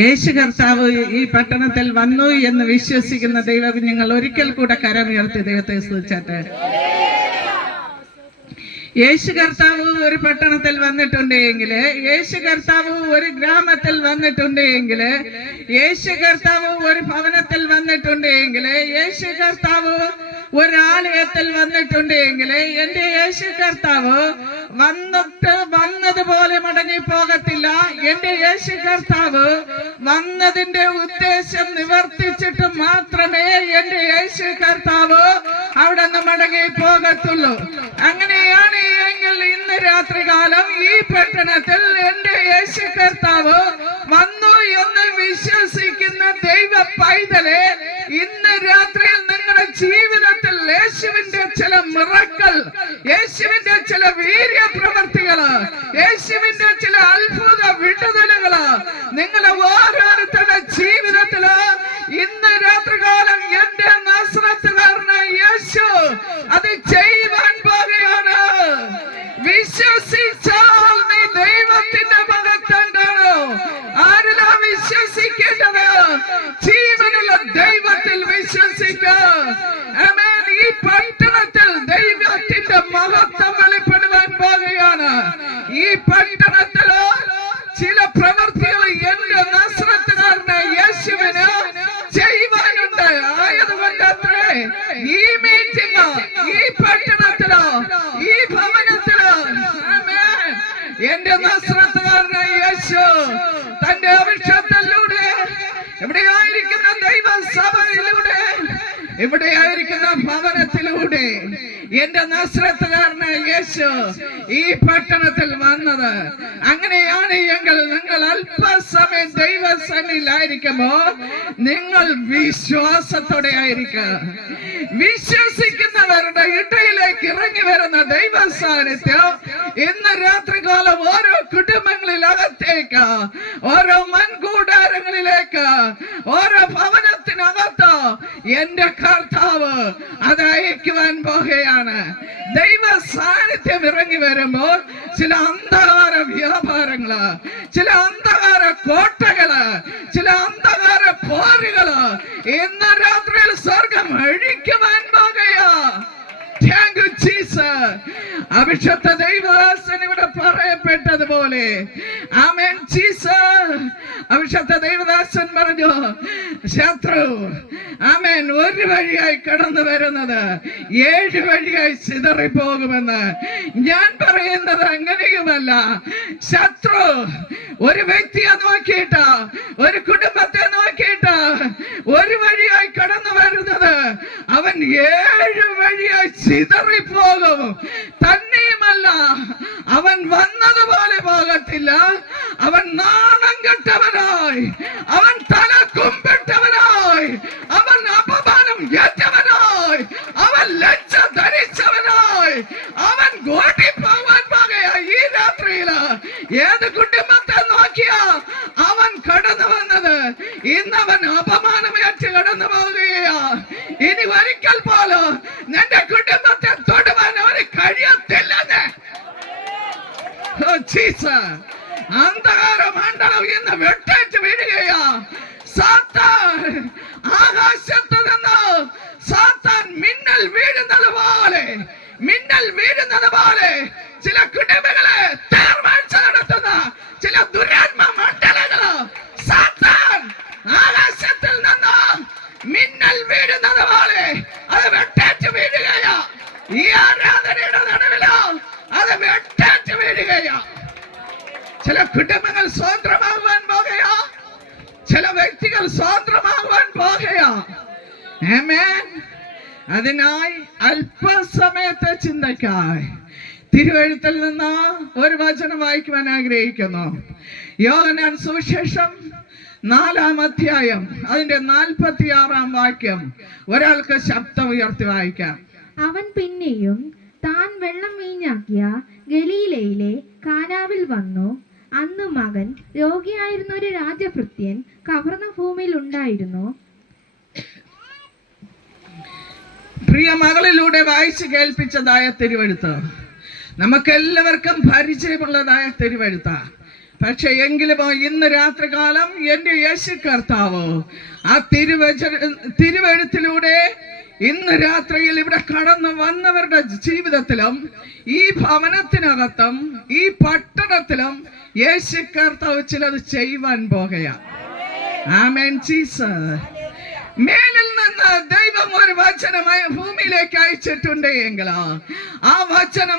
യേശു കർത്താവ് ഈ പട്ടണത്തിൽ വന്നു എന്ന് വിശ്വസിക്കുന്ന ദൈവകുഞ്ഞുങ്ങൾ ഒരിക്കൽ കൂടെ കരമുയർത്തി ദൈവത്തെ സ്തുതിച്ചാട്ടെ. യേശു കർത്താവ് ഒരു പട്ടണത്തിൽ വന്നിട്ടുണ്ടെങ്കിൽ, യേശു കർത്താവ് ഒരു ഗ്രാമത്തിൽ വന്നിട്ടുണ്ടെങ്കിൽ, യേശു കർത്താവ് ഒരു ഭവനത്തിൽ വന്നിട്ടുണ്ടെങ്കിൽ, യേശു കർത്താവ് ഒരു ആലയത്തിൽ വന്നിട്ടുണ്ടെങ്കിൽ, എന്റെ യേശു കർത്താവ് വന്നതുപോലെ മടങ്ങി പോകത്തില്ല. എന്റെ യേശു കർത്താവ് വന്നതിന്റെ ഉദ്ദേശം നിവർത്തിച്ചിട്ട് മാത്രമേ എന്റെ യേശു കർത്താവ് അവിടെ നിന്ന് മടങ്ങി പോകത്തുള്ളൂ. അങ്ങനെയാണ് എങ്കിൽ ഇന്ന് രാത്രികാലം ഈ പട്ടണത്തിൽ എന്റെ യേശു കർത്താവ് വന്നു എന്ന് വിശ്വസിക്കുന്ന ദൈവ പൈതലെ, ഇന്ന് രാത്രിയിൽ നിങ്ങളുടെ ജീവിതത്തിൽ യേശുവിന്റെ ചില മിറക്കൽ, യേശുവിന്റെ ചില വീര്യ പ്രവർത്തികള്, യേശുവിന്റെ ചില അത്ഭുത വിടുതലുകള് നിങ്ങളുടെ ഓരോരുത്തരുടെ ജീവിതത്തില് ഇന്ന് രാത്രികാലം എന്റെ നസ്രത്തുകാരനായ യേശു അത് ചെയ്യുവാൻ പോകുകയാണ്. വിശ്വസിച്ചാൽ നീ ദൈവത്തിന്റെ മഹത്വണ്ടാണോ? ആരിലാ വിശ്വസിക്കേണ്ടത്? ജീവനുള്ള ദൈവത്തിൽ വിശ്വസിക്കുക. ഈ പട്ടണത്തിൽ ദൈവത്തിന്റെ മഹത്വം വെളിപ്പെടുവാൻ പോകുകയാണ്. ഈ പട്ടണത്തില് ചില പ്രവൃത്തികൾ എന്റെ നസ്രത്തുകാരനായ യേശുവിന് ചെയ്യുവാനുണ്ട്. ആയതുകൊണ്ട് അത്രേ ഈ മീറ്റിംഗ്, ഈ പട്ടണത്തിലോ, ഈ ഭവനത്തിലോ എന്റെ നസ്രത്തുകാരനായ യേശു തന്റെ അഭിഷേകത്തിലൂടെ, എവിടെയായിരിക്കുന്ന ദൈവസഭയിലൂടെ, എവിടെയായിരിക്കുന്ന ഭവനത്തിലൂടെ എന്റെ നസ്രത്തുകാരനായ യേശു ഈ പട്ടണത്തിൽ വന്നത്. അങ്ങനെയാണ് എങ്കിൽ നിങ്ങൾ അല്പസമയം ദൈവസന്നിധിയിലായിരിക്കുമ്പോ നിങ്ങൾ വിശ്വാസത്തോടെ ആയിരിക്കുക. വിശ്വസിക്കുന്നവരുടെ ഇടയിലേക്ക് ഇറങ്ങി വരുന്ന ദൈവ സാന്നിധ്യം ഇന്ന് രാത്രികാലം ഓരോ കുടുംബങ്ങളിലകത്തേക്ക്, ഓരോ മൺകൂടാരങ്ങളിലേക്ക്, ഓരോ ഭവനത്തിനകത്ത് എന്റെ കർത്താവ് അത് അയക്കുവാൻ പോകുകയാണ്. ദൈവ സാന്നിധ്യം ഇറങ്ങി വരുമ്പോൾ ചില അന്ധകാര വ്യാപാരങ്ങള്, ചില അന്ധകാര കോട്ടകള്, ചില അന്ധകാര പോരുകള് ഇന്ന് രാത്രിയിൽ സ്വർഗം അഴിക്കുവാൻ പോകുകയാ. അഭിഷക്ത ദൈവദാസൻ ഇവിടെ പറയപ്പെട്ടതുപോലെ, ആമേൻ ജീസസ്. അഭിഷക്ത ദൈവദാസൻ പറഞ്ഞു, ശത്രു ആമേൻ ഒരു വഴിയായി കടന്നു വരുന്നത് 7 വഴിയായി ചിതറിപ്പോകുമെന്ന്. ഞാൻ പറയുന്നത് അങ്ങനെയുമല്ല. ശത്രു ഒരു വ്യക്തിയെ നോക്കിയിട്ട്, ഒരു കുടുംബത്തെ നോക്കിയിട്ട് ഒരു വഴിയായി കടന്നു വരുന്നത് അവൻ 7 വഴിയായി ചിതറിപ്പോകും. തന്നെയുമല്ല, അവൻ വന്നതുപോലെ പോകത്തില്ല. അവൻ നാണം കെട്ടവനായി, അവൻ തല കുമ്പിട്ടവനായി, അവൻ അപമാനം ഏറ്റവനായി, അവൻ ലജ്ജ ധരിച്ചവനായി, അവൻ ഓടിപ്പോവാൻ പോകുകയായി. ഈ രാത്രിയില് ഏത് കുടുംബത്തെ നോക്കിയാ അവൻ കടന്നു വന്നത്? ഇന്നവൻ അപമാനമേറ്റ് കടന്നു പോവുകയാ. ഇനി ഒരിക്കൽ പോലും നിന്റെ കുടുംബത്തെ തൊടുവാൻ അവന് കഴിയത്തില്ലെന്ന്. അന്ധകാര മണ്ഡലം ഇന്ന് വെട്ടേറ്റ് വീഴുകയാ. സാത്താൻ ആകാശത്ത് നിന്ന് സാത്താൻ മിന്നൽ വീഴുന്നത് പോലെ, മിന്നൽ വീഴുന്നത് പോലെ ചില കുടുംബങ്ങളെ തേർവാഴ്ച നടത്തുന്ന ചില ദുരാത്മ മണ്ഡലങ്ങള് സാത്താൻ ആകാശത്തിൽ നിന്ന് മിന്നൽ വീഴുന്നത് പോലെ അത് വെട്ടേറ്റ് വീഴുകയാ. ഈ ആരാധനയുടെ നടുവിലോ അത് വെട്ടേറ്റ് വീഴുകയാ. ചില കുടുംബങ്ങൾ സ്വതന്ത്രമാകുവാൻ പോകുകയാ. ചില വ്യക്തികൾ സ്വതന്ത്രമാകുവാൻ പോകുകയാ. ആമേൻ. അതിനായി അല്പസമയത്തെ ചിന്തയ്ക്കായി തിരുവെഴുത്തിൽ നിന്ന് ഒരു വചനം വായിക്കുവാൻ ആഗ്രഹിക്കുന്നു. യോഹന്നാൻ സുവിശേഷം 4-ാം അധ്യായം അതിന്റെ 46-ാം വാക്യം ഒരാൾക്ക് ശബ്ദം ഉയർത്തി വായിക്കാം. അവൻ പിന്നെയും താൻ വെള്ളം വീഞ്ഞാക്കിയ ഗലീലയിലെ കാനാവിൽ വന്നു. അന്ന് മകൻ രോഗിയായിരുന്ന ഒരു രാജഭൃത്യൻ കഫർന്നഹൂമിൽ ഉണ്ടായിരുന്നു. പ്രിയ മകളിലൂടെ വായിച്ചു കേൾപ്പിച്ചതായ തിരുവെഴുത്ത് നമുക്കെല്ലാവർക്കും പരിചയമുള്ളതായ തിരുവെഴുത്ത. പക്ഷെ എങ്കിലും ഇന്ന് രാത്രികാലം എന്റെ യേശു കർത്താവ് ആ തിരുവെഴുത്തിലൂടെ ഇന്ന് രാത്രിയിൽ ഇവിടെ കടന്നു വന്നവരുടെ ജീവിതത്തിലും ഈ ഭവനത്തിനകത്തും ഈ പട്ടണത്തിലും യേശു കർത്താവ് ചിലത് ചെയ്യുവാൻ പോകുകയാണ്. ആമേൻ ജീസസ്. മേലിൽ നിന്ന് ദൈവം ഒരു വചനമായി ഭൂമിയിലേക്ക് അയച്ചിട്ടുണ്ട് എങ്കിൽ ആ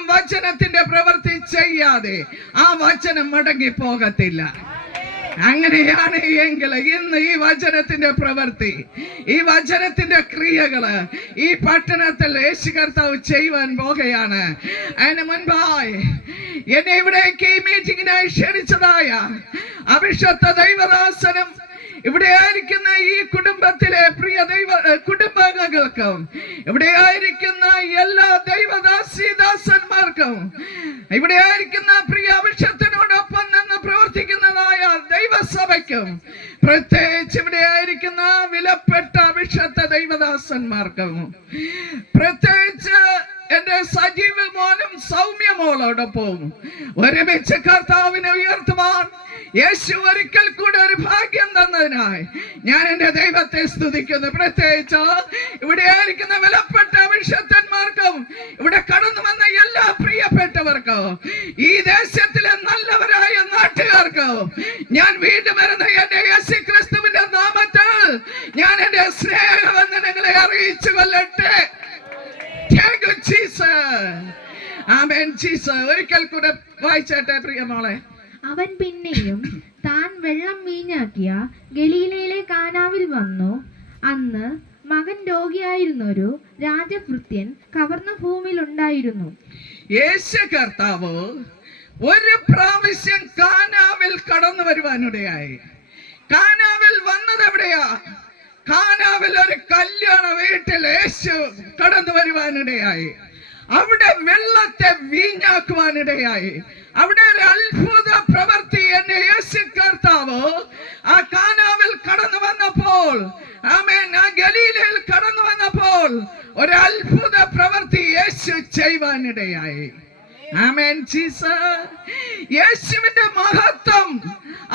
വചനത്തിന്റെ പ്രവൃത്തി ചെയ്യാതെ ആ വചനം മടങ്ങി പോകത്തില്ല. അങ്ങനെയാണ് എങ്കിൽ ഇന്ന് ഈ വചനത്തിന്റെ പ്രവൃത്തി, ഈ വചനത്തിന്റെ ക്രിയകള് ഈ പട്ടണത്തിൽ യേശു കർത്താവ് ചെയ്യുവാൻ പോകുകയാണ്. അതിന് മുൻപായി എന്നെ ഇവിടേക്ക് ഈ മീറ്റിംഗിനായി ക്ഷണിച്ചതായ അഭിഷക്ത ദൈവദാസനും ഇവിടെ ആയിരിക്കുന്ന ഈ കുടുംബത്തിലെ പ്രിയ കുടുംബാംഗങ്ങൾക്കും ഇവിടെ ആയിരിക്കുന്ന എല്ലാ ദൈവദാസന്മാർക്കും ഇവിടെ ആയിരിക്കുന്ന പ്രിയ അഭിഷക്തനോടൊപ്പം നിന്ന് പ്രവർത്തിക്കുന്നതായ ദൈവസഭയ്ക്കും പ്രത്യേകിച്ച് ഇവിടെ ആയിരിക്കുന്ന വിലപ്പെട്ട അഭിഷക്ത ദൈവദാസന്മാർക്കും പ്രത്യേകിച്ച് എന്റെ സജീവ മോനും സൗമ്യ മോളോടൊപ്പം ഒരുമിച്ച് കർത്താവിനെ ഉയർത്തുവാൻ യേശു ഒരിക്കൽ കൂടെ ഒരു ഭാഗ്യം തന്നതിനായി ഞാൻ എന്റെ ദൈവത്തെ സ്തുതിക്കുന്നു. പ്രത്യേകിച്ച് ഇവിടെ ആയിരിക്കുന്ന വിലപ്പെട്ട അഭിഷക്തന്മാർക്കും ഇവിടെ കടന്നു വന്ന എല്ലാ പ്രിയപ്പെട്ടവർക്കും ഈ ദേശത്തിലെ നല്ലവരായ നാട്ടുകാർക്കും ഞാൻ വീണ്ടും വരുന്ന എന്റെ യേശു ക്രിസ്തുവിന്റെ നാമത്തിൽ ഞാൻ എന്റെ സ്നേഹവന്ദനങ്ങളെ അറിയിച്ചു കൊള്ളട്ടെ. ഒരിക്കൽ കൂടെ വായിച്ചേട്ടെ പ്രിയ മോളെ. അവൻ പിന്നെയും താൻ വെള്ളം വീഞ്ഞാക്കിയ ഗലീലയിലെ കാനാവിൽ വന്നു. അന്ന് മകൻ രോഗിയായിരുന്നൊരു രാജഭൃത്യൻ കവർന്നഭൂമിയിൽ ഉണ്ടായിരുന്നു. യേശു കർത്താവ് ഒരു പ്രാവശ്യം കാനാവിൽ കടന്നു വരുവാനിടയായി. കാനാവിൽ വന്നത് എവിടെയാ? കാനാവിൽ ഒരു കല്യാണ വീട്ടിൽ യേശു കടന്നു വരുവാനിടയായി. അവിടെ വെള്ളത്തെ വീഞ്ഞാക്കുവാനിടയായി. അവിടെ ഒരു അത്ഭുത പ്രവൃത്തി എന്റെ യേശു കർത്താവ് ആ കാനാവിൽ കടന്നു വന്നപ്പോൾ, ആമേൻ, ആ ഗലീലയിൽ കടന്നു വന്നപ്പോൾ ഒരു അത്ഭുത പ്രവൃത്തി യേശു ചെയ്യുവാനിടയായി. ആമേൻ ജീസസ്. യേശുവിന്റെ മഹത്വം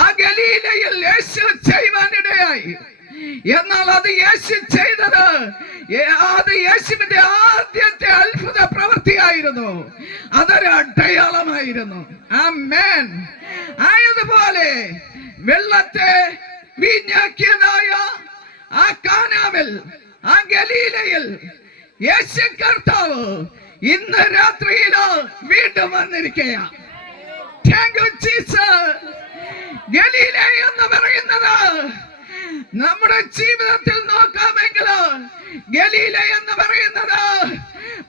ആ ഗലീലയിൽ യേശു ചെയ്യുവാനിടയായി. എന്നാൽ അത് യേശു ചെയ്തത്, അത് യേശുവിന്റെ ആദ്യത്തെ അത്ഭുത പ്രവൃത്തിയായിരുന്നു. അതൊരു അടയാളമായിരുന്നു. ആമേൻ. ആയതുപോലെ വെള്ളത്തെ വീഞ്ഞാക്കിയതായ ആ കാനാവിൽ, ആ ഗലീലയിൽ യേശു കർത്താവ് ഇന്ന് രാത്രിയില് വീണ്ടും വന്നിരിക്കുകയാണ്. ഗലീല എന്ന് പറയുന്നത് നമ്മുടെ ജീവിതത്തിൽ നോക്കാമെങ്കിൽ ഗലീല എന്ന് പറയുന്നത്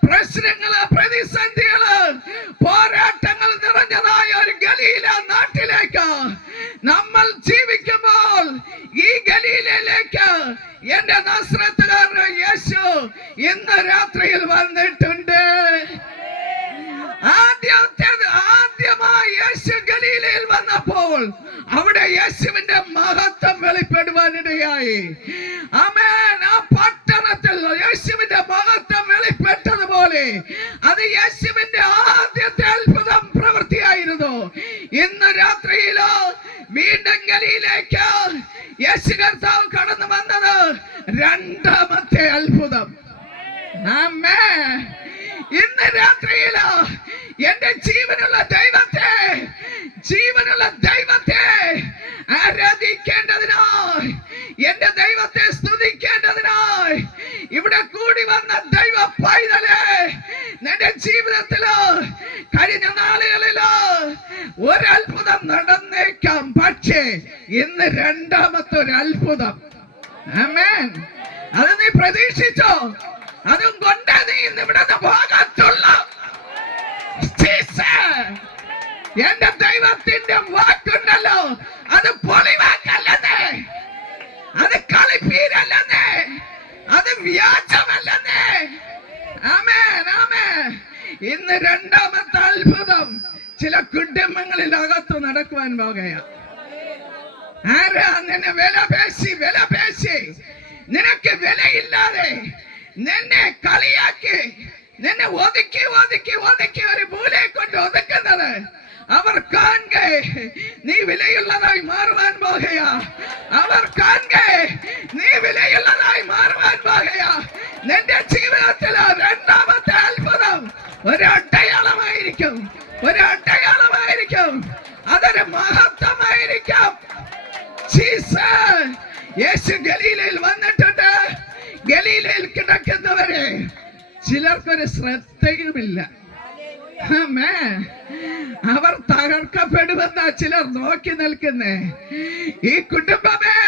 പ്രശ്നങ്ങള്, പ്രതിസന്ധികള്, പോരാട്ടങ്ങൾ നിറഞ്ഞതായ ഒരു ഗലീല നാട്ടിലേക്ക് നമ്മൾ ജീവിക്കുമ്പോൾ ഈ ഗലീലയിലേക്ക് എന്റെ നസ്രത്തുകാരൻ യേശു ഇന്ന് രാത്രിയിൽ വന്നിട്ടുണ്ട്. ആദ്യമായി യേശു ഗലീലയിൽ വന്നപ്പോൾ അവിടെ യേശുവിന്റെ മഹത്വം വെളിപ്പെടുവാനിടയായി. ആമേൻ. ആ പട്ടണത്തിൽ യേശുവിന്റെ മഹത്വം വെളിപ്പെട്ടതുപോലെ അത് യേശുവിന്റെ ആദ്യത്തെ അത്ഭുതം പ്രവൃത്തിയായിരുന്നു. ഇന്ന് രാത്രിയിലോ വീണ്ടും ഗലീലയിലേക്ക് യേശു കർത്താവ് കടന്നു വന്നത് രണ്ടാമത്തെ അത്ഭുതം. ആമേൻ. ഇന്ന് രാത്രിയില് എന്റെ ജീവനുള്ള ദൈവത്തെ ആരാധിക്കേണ്ടതിനായി, എന്റെ ദൈവത്തെ സ്തുതിക്കേണ്ടതിനായി ഇവിടെ കൂടി വന്ന ദൈവ പൈതലേ, നിന്റെ ജീവിതത്തില് കഴിഞ്ഞ നാളുകളില് ഒരത്ഭുതം നടന്നേക്കാം. പക്ഷേ ഇന്ന് രണ്ടാമത്തെ ഒരു അത്ഭുതം. ആമേൻ. അത് നീ പ്രതീക്ഷിച്ചോ? അതും കൊണ്ട് നീ ഇന്ന് ഇവിടെ പോകത്തുള്ള. എന്റെ ദൈവത്തിന്റെ വാക്കുണ്ടല്ലോ, അത് പൊളിവാക്കല്ലെന്നേ, അത് കളിപ്പീരല്ലെന്നേ, അത് വ്യാജമല്ലെന്നേ. ആമേൻ, ആമേൻ. ഇന്ന് രണ്ടാമത്തെ അത്ഭുതം ചില കുടുംബങ്ങളിൽ അകത്ത് നടക്കുവാൻ പോകുകയാ. ആരാ നിന്നെ വില പേശി നിനക്ക് വിലയില്ലാതെ നിന്നെ കളിയാക്കി, നിന്നെ ഒതുക്കി ഒരു മൂലയെ കൊണ്ട് ഒതുക്കുന്നത്? അവർ കാണുക നീ വിലയുള്ളതായി മാറുവാൻ പോകുകയാ. അവർ കാണുക നീ വിലയുള്ളതായി മാറുവാൻ പോകുകയാ. നിന്റെ ജീവിതത്തിലെ രണ്ടാമത്തെ അത്ഭുതം ഒരു അടയാളമായിരിക്കും, ഒരു അടയാളമായിരിക്കും. അതൊരു മഹത്വമായിരിക്കും. യേശു ഗലീലയിൽ വന്നിട്ടുണ്ട്. ഗലീലയിൽ കിടക്കുന്നവരെ ചിലർക്കൊരു ശ്രദ്ധയുമില്ല. അവർ തകർക്കപ്പെടുമെന്ന ചിലർ നോക്കി നിൽക്കുന്നേ. ഈ കുടുംബമേ,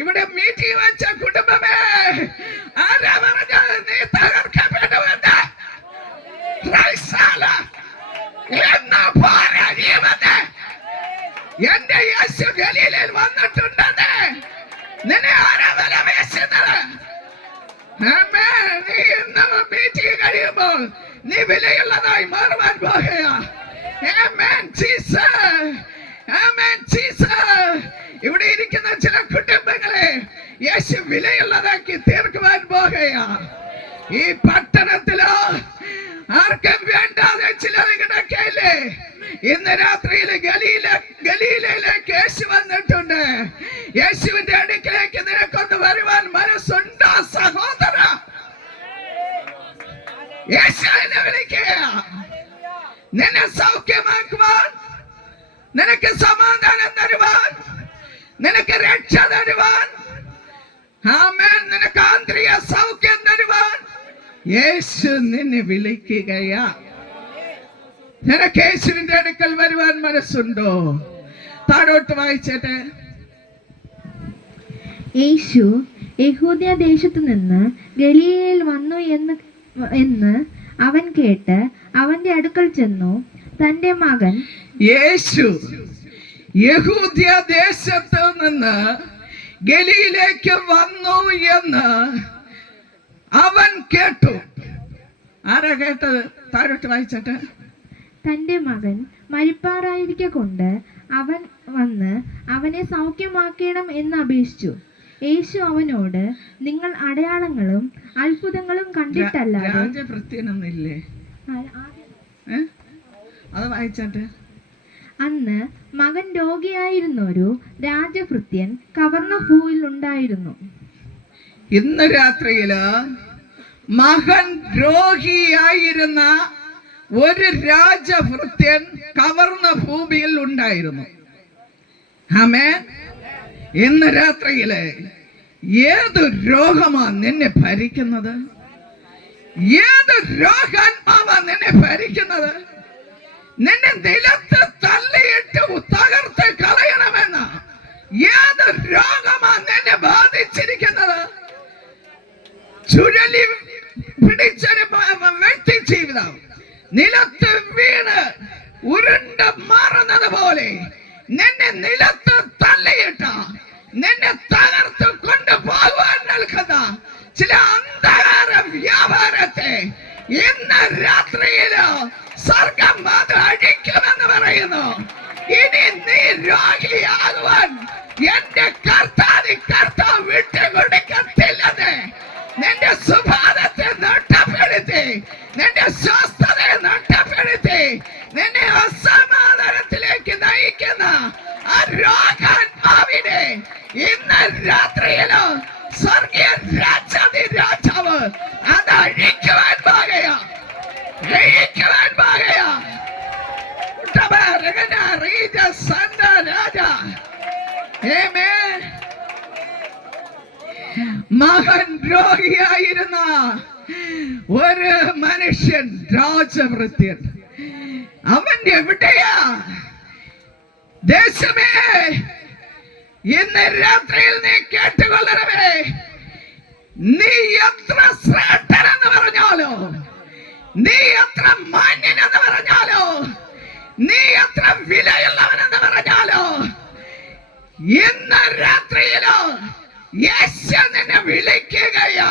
ഇവിടെ മീറ്റിംഗ് വെച്ച കുടുംബമേ, ആരാ പറഞ്ഞത് നീ തകർക്കപ്പെടുമെന്ന്? എന്റെ യേശു ഗലീലയിൽ വന്നിട്ടുണ്ടെന്ന് നിന്നെ ആരാ വില വീശുന്നത്? നീ ഇന്ന് മീറ്റിംഗ് കഴിയുമ്പോൾ നീ വിലയുള്ളതായി മാറുവാൻ പോകുകയാ. ഇവിടെ ഇരിക്കുന്ന ചില കുടുംബങ്ങളെ യേശു വിലയുള്ളതാക്കി തീർക്കുവാൻ പോകുകയാ. ഈ പട്ടണത്തിലോ ആർക്കും വേണ്ടാതെ ചിലർ കിടക്കയില്ലേ? ഇന്ന് രാത്രിയിൽ ഗലീലയിലേക്ക് യേശു വന്നിട്ടുണ്ട്. യേശുവിന്റെ അടുക്കിലേക്ക് നിനക്കൊന്ന് വരുവാൻ മനസ്സുണ്ടോ സഹോദര? യേശുവിനെ വിളിക്കുക. നിന്നെ സൗഖ്യമാക്കുവാൻ, നിനക്ക് സമാധാനം തരുവാൻ, നിനക്ക് രക്ഷ തരുവാൻ, ആമേൻ, നിനക്ക് ആന്തരിക സൗഖ്യം തരുവാൻ യേശു നിന്നെ വിളിക്കുകയാ. നിനക്ക് യേശുവിന്റെ അടുക്കൽ വരുവാൻ മനസ്സുണ്ടോ? താഴോട്ട് വായിച്ചേട്ടെ. യേശു യഹൂദ്യ ദേശത്തു നിന്ന് ഗലീലയിൽ വന്നു എന്ന് അവൻ കേട്ട് അവന്റെ അടുക്കൽ ചെന്നു. തന്റെ മകൻ യേശു യഹൂദ്യ ദേശത്ത് നിന്ന് ഗലീലയിലേക്ക് വന്നു എന്ന് അവൻ കേട്ടു. ആരാ കേട്ടത്? താഴോട്ട് വായിച്ചട്ടെ. തന്റെ മകൻ മരിപ്പാറായിരിക്കൊണ്ട് അവൻ വന്ന് അവനെ സൗഖ്യമാക്കണം എന്ന് അപേക്ഷിച്ചു. യേശു അവനോട്, നിങ്ങൾ അടയാളങ്ങളും അത്ഭുതങ്ങളും കണ്ടിട്ടല്ലാതെ. രാജഭൃത്യനൊന്നില്ലേ? അത് വായിച്ചട്ടെ. അന്ന് മകൻ രോഗിയായിരുന്നൊരു രാജഭൃത്യൻ കവർന്നഭൂവിൽ ഉണ്ടായിരുന്നു. ഇന്ന് രാത്രിയില് മകൻ രോഗിയായിരുന്ന ഒരു രാജഭൃത്യൻ കവർന്നഭൂമിയിൽ ഉണ്ടായിരുന്നു. ആമേൻ. ഇന്ന് രാത്രിയില് ഏത് രോഗമാ നിന്നെ ഭരിക്കുന്നത്? ഏത് രോഗാത്മാവാ നിന്നെ ഭരിക്കുന്നത്? നിന്നെ നിലത്ത് തള്ളിയിട്ട് തകർത്ത് കളയണമെന്ന ഏത് രോഗമാ നിന്നെ ബാധിച്ചിരിക്കുന്നത്? ചുഴലി പിടിച്ചൊരു വ്യക്തി ജീവിതം നിലത്ത് വീണ് ഉരുണ്ട് മാറുന്നത് പോലെ നിന്നെ നിലത്ത് തള്ളിയിട്ട, നിന്നെ തകർത്ത് കൊണ്ടുപോകുവാൻ നിൽക്കുന്ന ചില അന്ധകാര വ്യാപാരത്തെ ഇന്ന് രാത്രിയില് സ്വർഗം അത് അഴിക്കുമെന്ന് പറയുന്നു. ഇനി നീ രോഗിയാകുവാൻ എന്റെ കർത്താവ് വിട്ടുകൊടുക്കത്തില്ലെന്ന്. നിന്റെ സുബോധത്തെ നഷ്ടപ്പെടുത്തി, നിന്റെ സ്വസ്ഥതയെ നഷ്ടപ്പെടുത്തി, നിന്നെ അസമാധാനത്തിലേക്ക് നയിക്കുന്ന ആ രോഗാത്മാവിനെ ഇന്ന് രാത്രിയിലോ സ്വർഗീയ രാജാവ് അത് അഴിക്കുവാൻ പോകുകയാ, അഴിക്കുവാൻ പോകുകയാ. മകൻ രോഗിയായിരുന്ന ഒരു മനുഷ്യൻ, രാജഭൃത്യൻ, അവൻ എവിടെയാ? ദേശമേ, ഇന്ന് രാത്രിയിൽ നീ കേട്ടുകൊള്ളണമേ. നീ എത്ര ശ്രേഷ്ഠനെന്ന് പറഞ്ഞാലോ, നീ എത്ര മാന്യനെന്ന് പറഞ്ഞാലോ, നീ എത്ര വിലയുള്ളവനെന്ന് പറഞ്ഞാലോ, ഇന്ന് രാത്രിയിലോ യേശു നിന്നെ വിളിക്കുകയാ.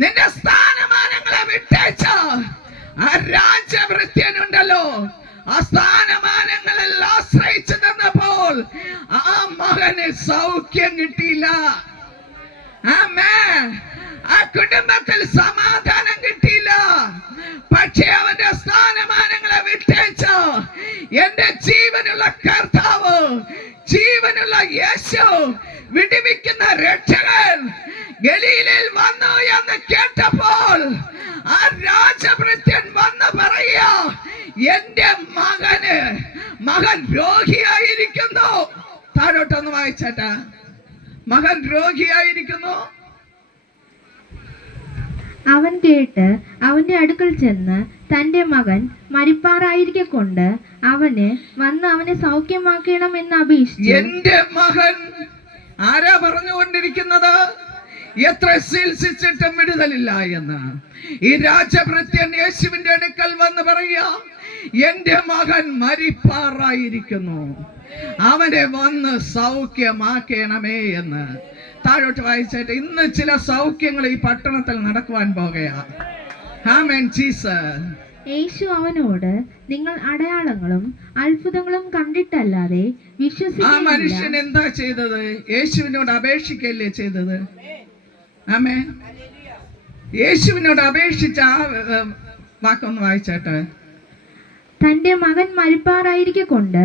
നിന്റെ സ്ഥാനമാനങ്ങളെ വിട്ടേച്ച ആ രാജഭൃത്യനുണ്ടല്ലോ, ആ സ്ഥാനമാനങ്ങളിൽ ആശ്രയിച്ചു നിന്നപ്പോൾ ആ മകന് സൗഖ്യം കിട്ടിയില്ല. ആ കുടുംബത്തിൽ സമാധാനം കിട്ടിയില്ല. പക്ഷെ അവന്റെ സ്ഥാനമാനം എന്റെ ജീവനുള്ള കർത്താവ്, ജീവനുള്ള യേശു, വിടുവിക്കുന്ന രക്ഷകൻ ഗലീലയിൽ വന്നു എന്ന് കേട്ടപ്പോൾ ആ രാജഭൃത്യൻ വന്ന് പറയുക, എന്റെ മകൻ രോഗിയായിരിക്കുന്നു. താഴോട്ടൊന്ന് വായിച്ചേട്ടാ. മകൻ രോഗിയായിരിക്കുന്നു. അവൻ കേട്ട് അവന്റെ അടുക്കൽ ചെന്ന് തന്റെ മകൻ മരിപ്പാറായിരിക്കൊണ്ട് അവന് വന്ന് അവനെ സൗഖ്യമാക്കണം എന്ന് അപേക്ഷിച്ചു. എന്റെ മകൻ ആരാ പറഞ്ഞുകൊണ്ടിരിക്കുന്നത്? എത്ര ചികിത്സിച്ചിട്ടും വിടുതലില്ല എന്ന്. ഈ രാജഭൃത്യൻ യേശുവിന്റെ അടുക്കൽ വന്ന് പറയുക, എന്റെ മകൻ മരിപ്പാറായിരിക്കുന്നു, അവനെ വന്ന് സൗഖ്യമാക്കണമേ എന്ന്. താഴോട്ട് വായിച്ചിട്ട് ഇന്ന് ചില സൗഖ്യങ്ങൾ ഈ പട്ടണത്തിൽ നടക്കുവാൻ പോകുകയാ. ആമേൻ ജീസസ്. യേശു അവനോട്, നിങ്ങൾ അടയാളങ്ങളും അത്ഭുതങ്ങളും കണ്ടിട്ടല്ലാതെ ആ വിശ്വസിക്കുന്നില്ല. മനുഷ്യൻ എന്താ ചെയ്തത്? യേശുവിനോട് അപേക്ഷിക്കല്ലേ ചെയ്തത്? ആമേൻ. യേശുവിനോട് അപേക്ഷിച്ച ആ വാക്കൊന്ന് വായിച്ചേട്ടെ. തന്റെ മകൻ മരിപ്പാറായിരിക്കൊണ്ട്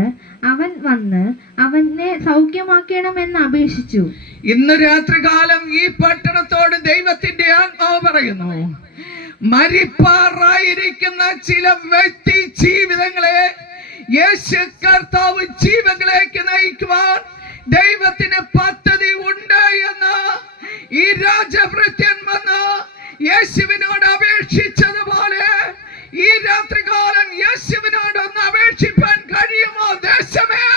അവൻ വന്ന് അവനെ സൗഖ്യമാക്കണമെന്ന് അപേക്ഷിച്ചു. ഇന്ന് രാത്രികാലം ഈ പട്ടണത്തോട് ദൈവത്തിന്റെ ആത്മാവ് പറയുന്നു, മരിപ്പാറായിരിക്കുന്ന ചില വ്യക്തി ജീവിതങ്ങളെ യേശു കർത്താവ് ജീവങ്ങളിലേക്ക് നയിക്കുവാൻ ദൈവത്തിന് പദ്ധതി ഉണ്ട് എന്ന് ഈ രാജഭൃത്യൻ വന്ന് യേശുവിനോട് അപേക്ഷിച്ചതുപോലെ ഈ രാത്രികാലം യേശുവിനോട് ഒന്ന് അപേക്ഷിപ്പാൻ കഴിയുമോ ദേശമേ?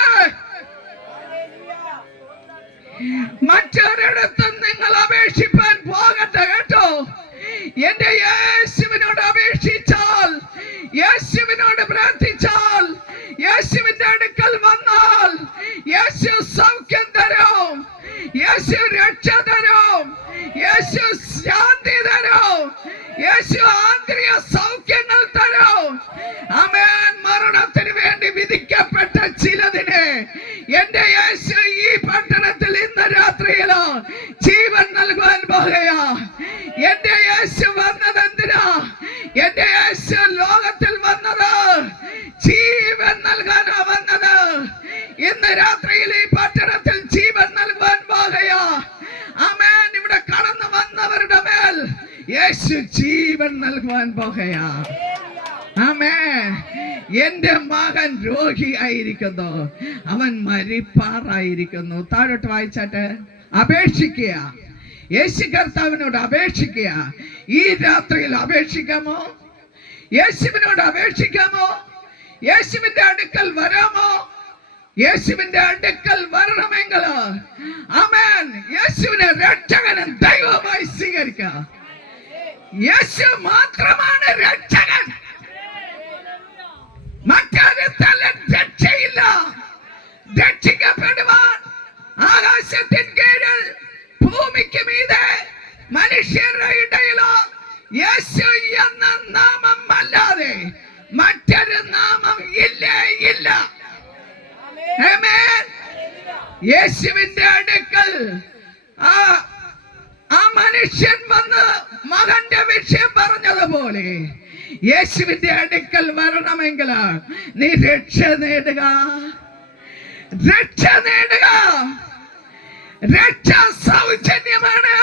മറ്റൊരിടത്തും നിങ്ങൾ അപേക്ഷിപ്പാൻ പോകണ്ട കേട്ടോ. എന്റെ യേശുവിനോട് അപേക്ഷിച്ചാൽ, യേശുവിനോട് പ്രാർത്ഥിച്ചാൽ, യേശുവിന്റെ അടുക്കൽ വന്നാൽ യേശു സൗഖ്യം തരും, യേശു രക്ഷ തരും, യേശു ശാന്തി തരും, യേശു ആന്തരിക സൗഖ്യങ്ങൾ തരും. ആമേൻ. മരണത്തിന് വേണ്ടി വിധിക്കപ്പെട്ട ചിലതിനെ എന്റെ യേശു ഈ പട്ടണത്തിൽ ഇന്ന് രാത്രിയിൽ ജീവൻ നൽകുവാൻ പോകുകയാ. എന്റെ യേശു വന്നത് എന്തിനാ? എന്റെ യേശു ലോകത്തിൽ വന്നത് ജീവൻ നൽകാനാ വന്നത്. ഇന്ന് രാത്രിയിൽ ഈ പട്ടണത്തിൽ ജീവൻ നൽകുവാൻ പോകുകയാ. ആമേൻ. ഇവിടെ കടന്നു വന്നവരുടെ മേൽ യേശു ജീവൻ നൽകുവാൻ പോകുകയാ. ആമേൻ. എന്റെ മകൻ രോഗിയായിരിക്കുന്നു, അവൻ മരിപ്പാറായിരിക്കുന്നു. താഴോട്ട് വായിച്ചാട്ടെ. അപേക്ഷിക്കുക, യേശു കർത്താവിനോട് അപേക്ഷിക്കുക. ഈ രാത്രിയിൽ അപേക്ഷിക്കാമോ? യേശുവിനോട് അപേക്ഷിക്കാമോ? യേശുവിന്റെ അടുക്കൽ വരാമോ? യേശുവിന്റെ അടുക്കൽ വരണമെങ്കിൽ ആമേൻ യേശുവിനെ രക്ഷകനും ദൈവമായി സ്വീകരിക്കുക. യേശു മാത്രമാണ് രക്ഷകൻ. മറ്റൊരു തലം രക്ഷയില്ല. രക്ഷിക്കപ്പെടുവാൻ ആകാശത്തിൻ കീഴിൽ ഭൂമിക്ക് മീതെ മനുഷ്യരുടെ ഇടയിലോ യേശു എന്ന നാമം അല്ലാതെ മറ്റൊരു നാമം ഇല്ല. ആമേൻ. യേശുവിന്റെ അടുക്കൽ ആ മനുഷ്യൻ വന്ന് മകന്റെ വിഷയം പറഞ്ഞതുപോലെ യേശുവിന്റെ അടുക്കൽ വരണമെങ്കിൽ നീ രക്ഷ നേടുക. രക്ഷ നേടുക. രക്ഷ സൗജന്യമാണ്.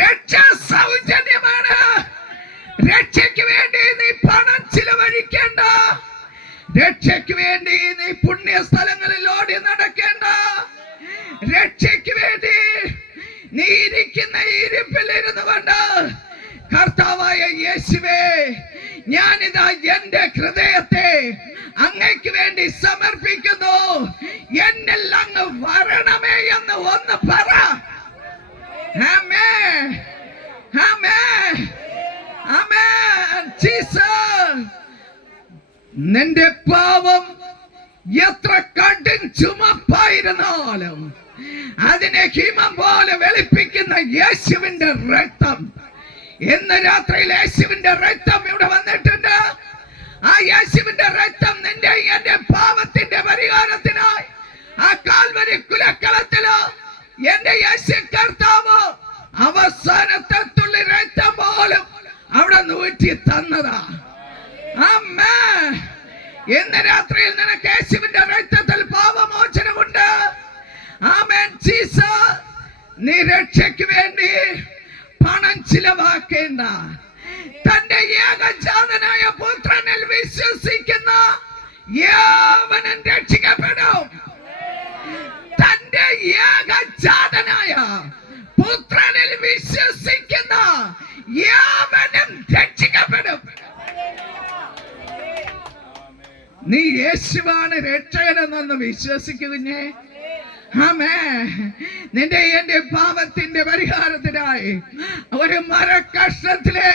രക്ഷ സൗജന്യമാണ്. രക്ഷയ്ക്ക് വേണ്ടി നീ പണം ചിലവഴിക്കേണ്ട. രക്ഷയ്ക്ക് വേണ്ടി നീ പുണ്യ സ്ഥലങ്ങളിൽ ഓടി നടക്കേണ്ട. രക്ഷയ്ക്ക് വേണ്ടി നീ ഇരിക്കുന്ന ഇരിപ്പിൽ ഇരുന്നു കൊണ്ട് കർത്താവായ യേശുവേ, ഞാനിതാ എന്റെ ഹൃദയത്തെ അങ്ങയ്ക്ക് വേണ്ടി സമർപ്പിക്കുന്നു, എന്നിൽ അങ്ങ് വരണമേ എന്ന് ഒന്ന് പറ. ആമേൻ. ആമേൻ. ആമേൻ. ജീസസ്. നിന്റെ പാപം എത്ര കടും ചുമപ്പായിരുന്നാലും അതിനെ ഹിമം പോലെ വെളുപ്പിക്കുന്ന യേശുവിന്റെ രക്തം, ഇന്ന് രാത്രിയിൽ യേശുവിന്റെ രക്തം ഇവിടെ വന്നിട്ടുണ്ട്. ആ യേശുവിന്റെ രക്തം നിന്റെ എന്റെ പാപത്തിന്റെ പരിഹാരത്തിനായി ആ കാൽവരി കുലക്കളത്തില് എന്റെ യേശു കർത്താവ് അവസാനത്തെ തുള്ളി രക്തം പോലും അവിടെ നൂറ്റി തന്നതാ. ആമേൻ. ഇന്ന് രാത്രിയിൽ നിനക്ക് യേശുവിന്റെ രക്തത്തിൽ പാപമോചനമുണ്ട്. ആമേൻ ജീസസ്. നീ രക്ഷയ്ക്ക് വേണ്ടി പണം ചിലവാക്കേണ്ട. തന്റെ ഏകജാതനായ പുത്രനിൽ വിശ്വസിക്കുന്ന യാവനും രക്ഷിക്കപ്പെടും. തന്റെ ഏകജാതനായ പുത്രനിൽ വിശ്വസിക്കുന്ന യാവനും രക്ഷിക്കപ്പെടും. നീ യേശുവാണ് രക്ഷകനെന്നൊന്ന് വിശ്വസിക്കുഞ്ഞേ. ആമേൻ. നിന്റെ എന്റെ പാപത്തിന്റെ പരിഹാരത്തിനായി ഒരു മരക്കഷ്ണത്തിലെ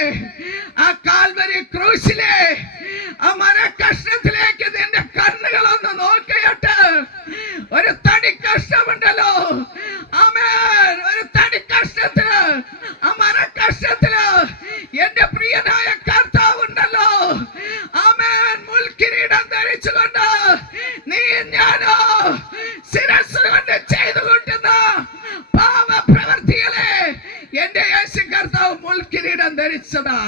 ആ കാൽവരി ക്രൂശിലെ ആ മരക്കഷ്ണത്തിലേക്ക് നിന്റെ കണ്ണുകളൊന്ന് നോക്കിയിട്ട് ഒരു തടി കഷ്ണമുണ്ടല്ലോ. ആമേൻ. ഒരു തടി കഷ്ണത്തില് ആ മരക്കഷ്ണത്തില് എന്റെ പ്രിയനായ കർത്താവുണ്ടല്ലോ. ആമേൻ. മുൾക്കിരീടം ധരിച്ചുകൊണ്ട് നീ ഞാനോ ശിരസ് കൊണ്ട് ചെയ്തു കൂട്ടുന്ന പാപപ്രവൃത്തികളെ എന്റെ യേശു കർത്താവ് മുൾക്കിരീടം ധരിച്ചതാ.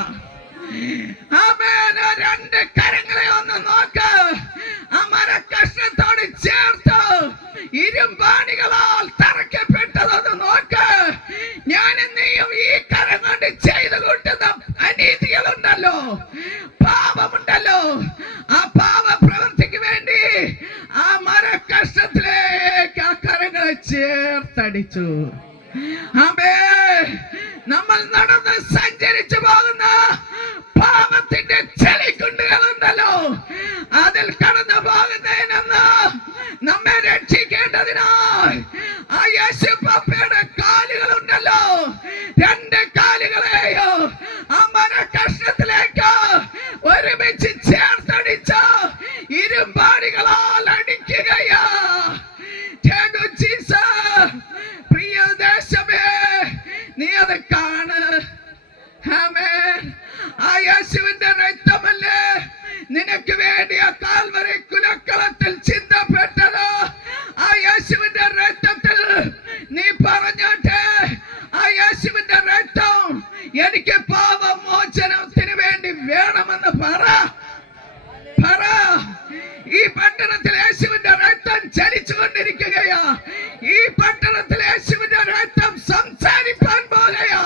ആമേൻ. രണ്ട് കരങ്ങളെ ഒന്ന് നോക്ക്. ആ മരക്കഷ്ണത്തോട് ചേർത്ത് ഇരുമ്പാണികളാൽ തറയ്ക്കപ്പെട്ടതൊന്ന് നോക്ക്. ഞാനും നീയും ഈ കരം കൊണ്ട് ചെയ്തു കൂട്ടുന്ന അനീതികളുണ്ടല്ലോ, പാപമുണ്ടല്ലോ. ആ പാപപ്രവൃത്തിക്ക് വേണ്ടി ആ മരക്കഷ്ണത്തിലേക്ക് ആ കരങ്ങളെ ചേർത്തടിച്ചു. ആമേൻ. നമ്മൾ നടന്ന് സഞ്ചരിച്ചു പോകുന്ന പാപത്തിന്റെ ചെളിക്കുണ്ടുകളുണ്ടല്ലോ, അതിൽ കടന്നു പോകുന്നതിനെന്ന് നമ്മെ രക്ഷിക്കേണ്ടതിനായി ആ യേശു പപ്പയുടെ കാലുകളുണ്ടല്ലോ, രണ്ട് കാലുകളെയോ ആ മരക്കഷ്ണത്തിലേക്ക് ഒരുമിച്ച് ചേർത്തടിച്ച ഇരുമ്പാടികളാൽ അടിക്കുകയാ. പ്രിയ ദേശമേ, നീ അത് കാണ്. ആമേൻ. ആ യേശുവിന്റെ രക്തമല്ലേ നിനക്ക് വേണ്ടി ആ കാൽവരി കുലക്കളത്തിൽ ചിന്തപ്പെട്ടത്. ആ യേശുവിന്റെ രക്തത്തിൽ നീ പറഞ്ഞോട്ടെ, ആ യേശുവിന്റെ രക്തം എനിക്ക് പാപമോചനത്തിന് വേണ്ടി വേണമെന്ന് പറ. ഈ പട്ടണത്തിൽ യേശുവിന്റെ രക്തം ചലിച്ചുകൊണ്ടിരിക്കുകയാ. ഈ പട്ടണത്തിൽ യേശുവിന്റെ രക്തം സംസാരിക്കാൻ പോകുകയാ.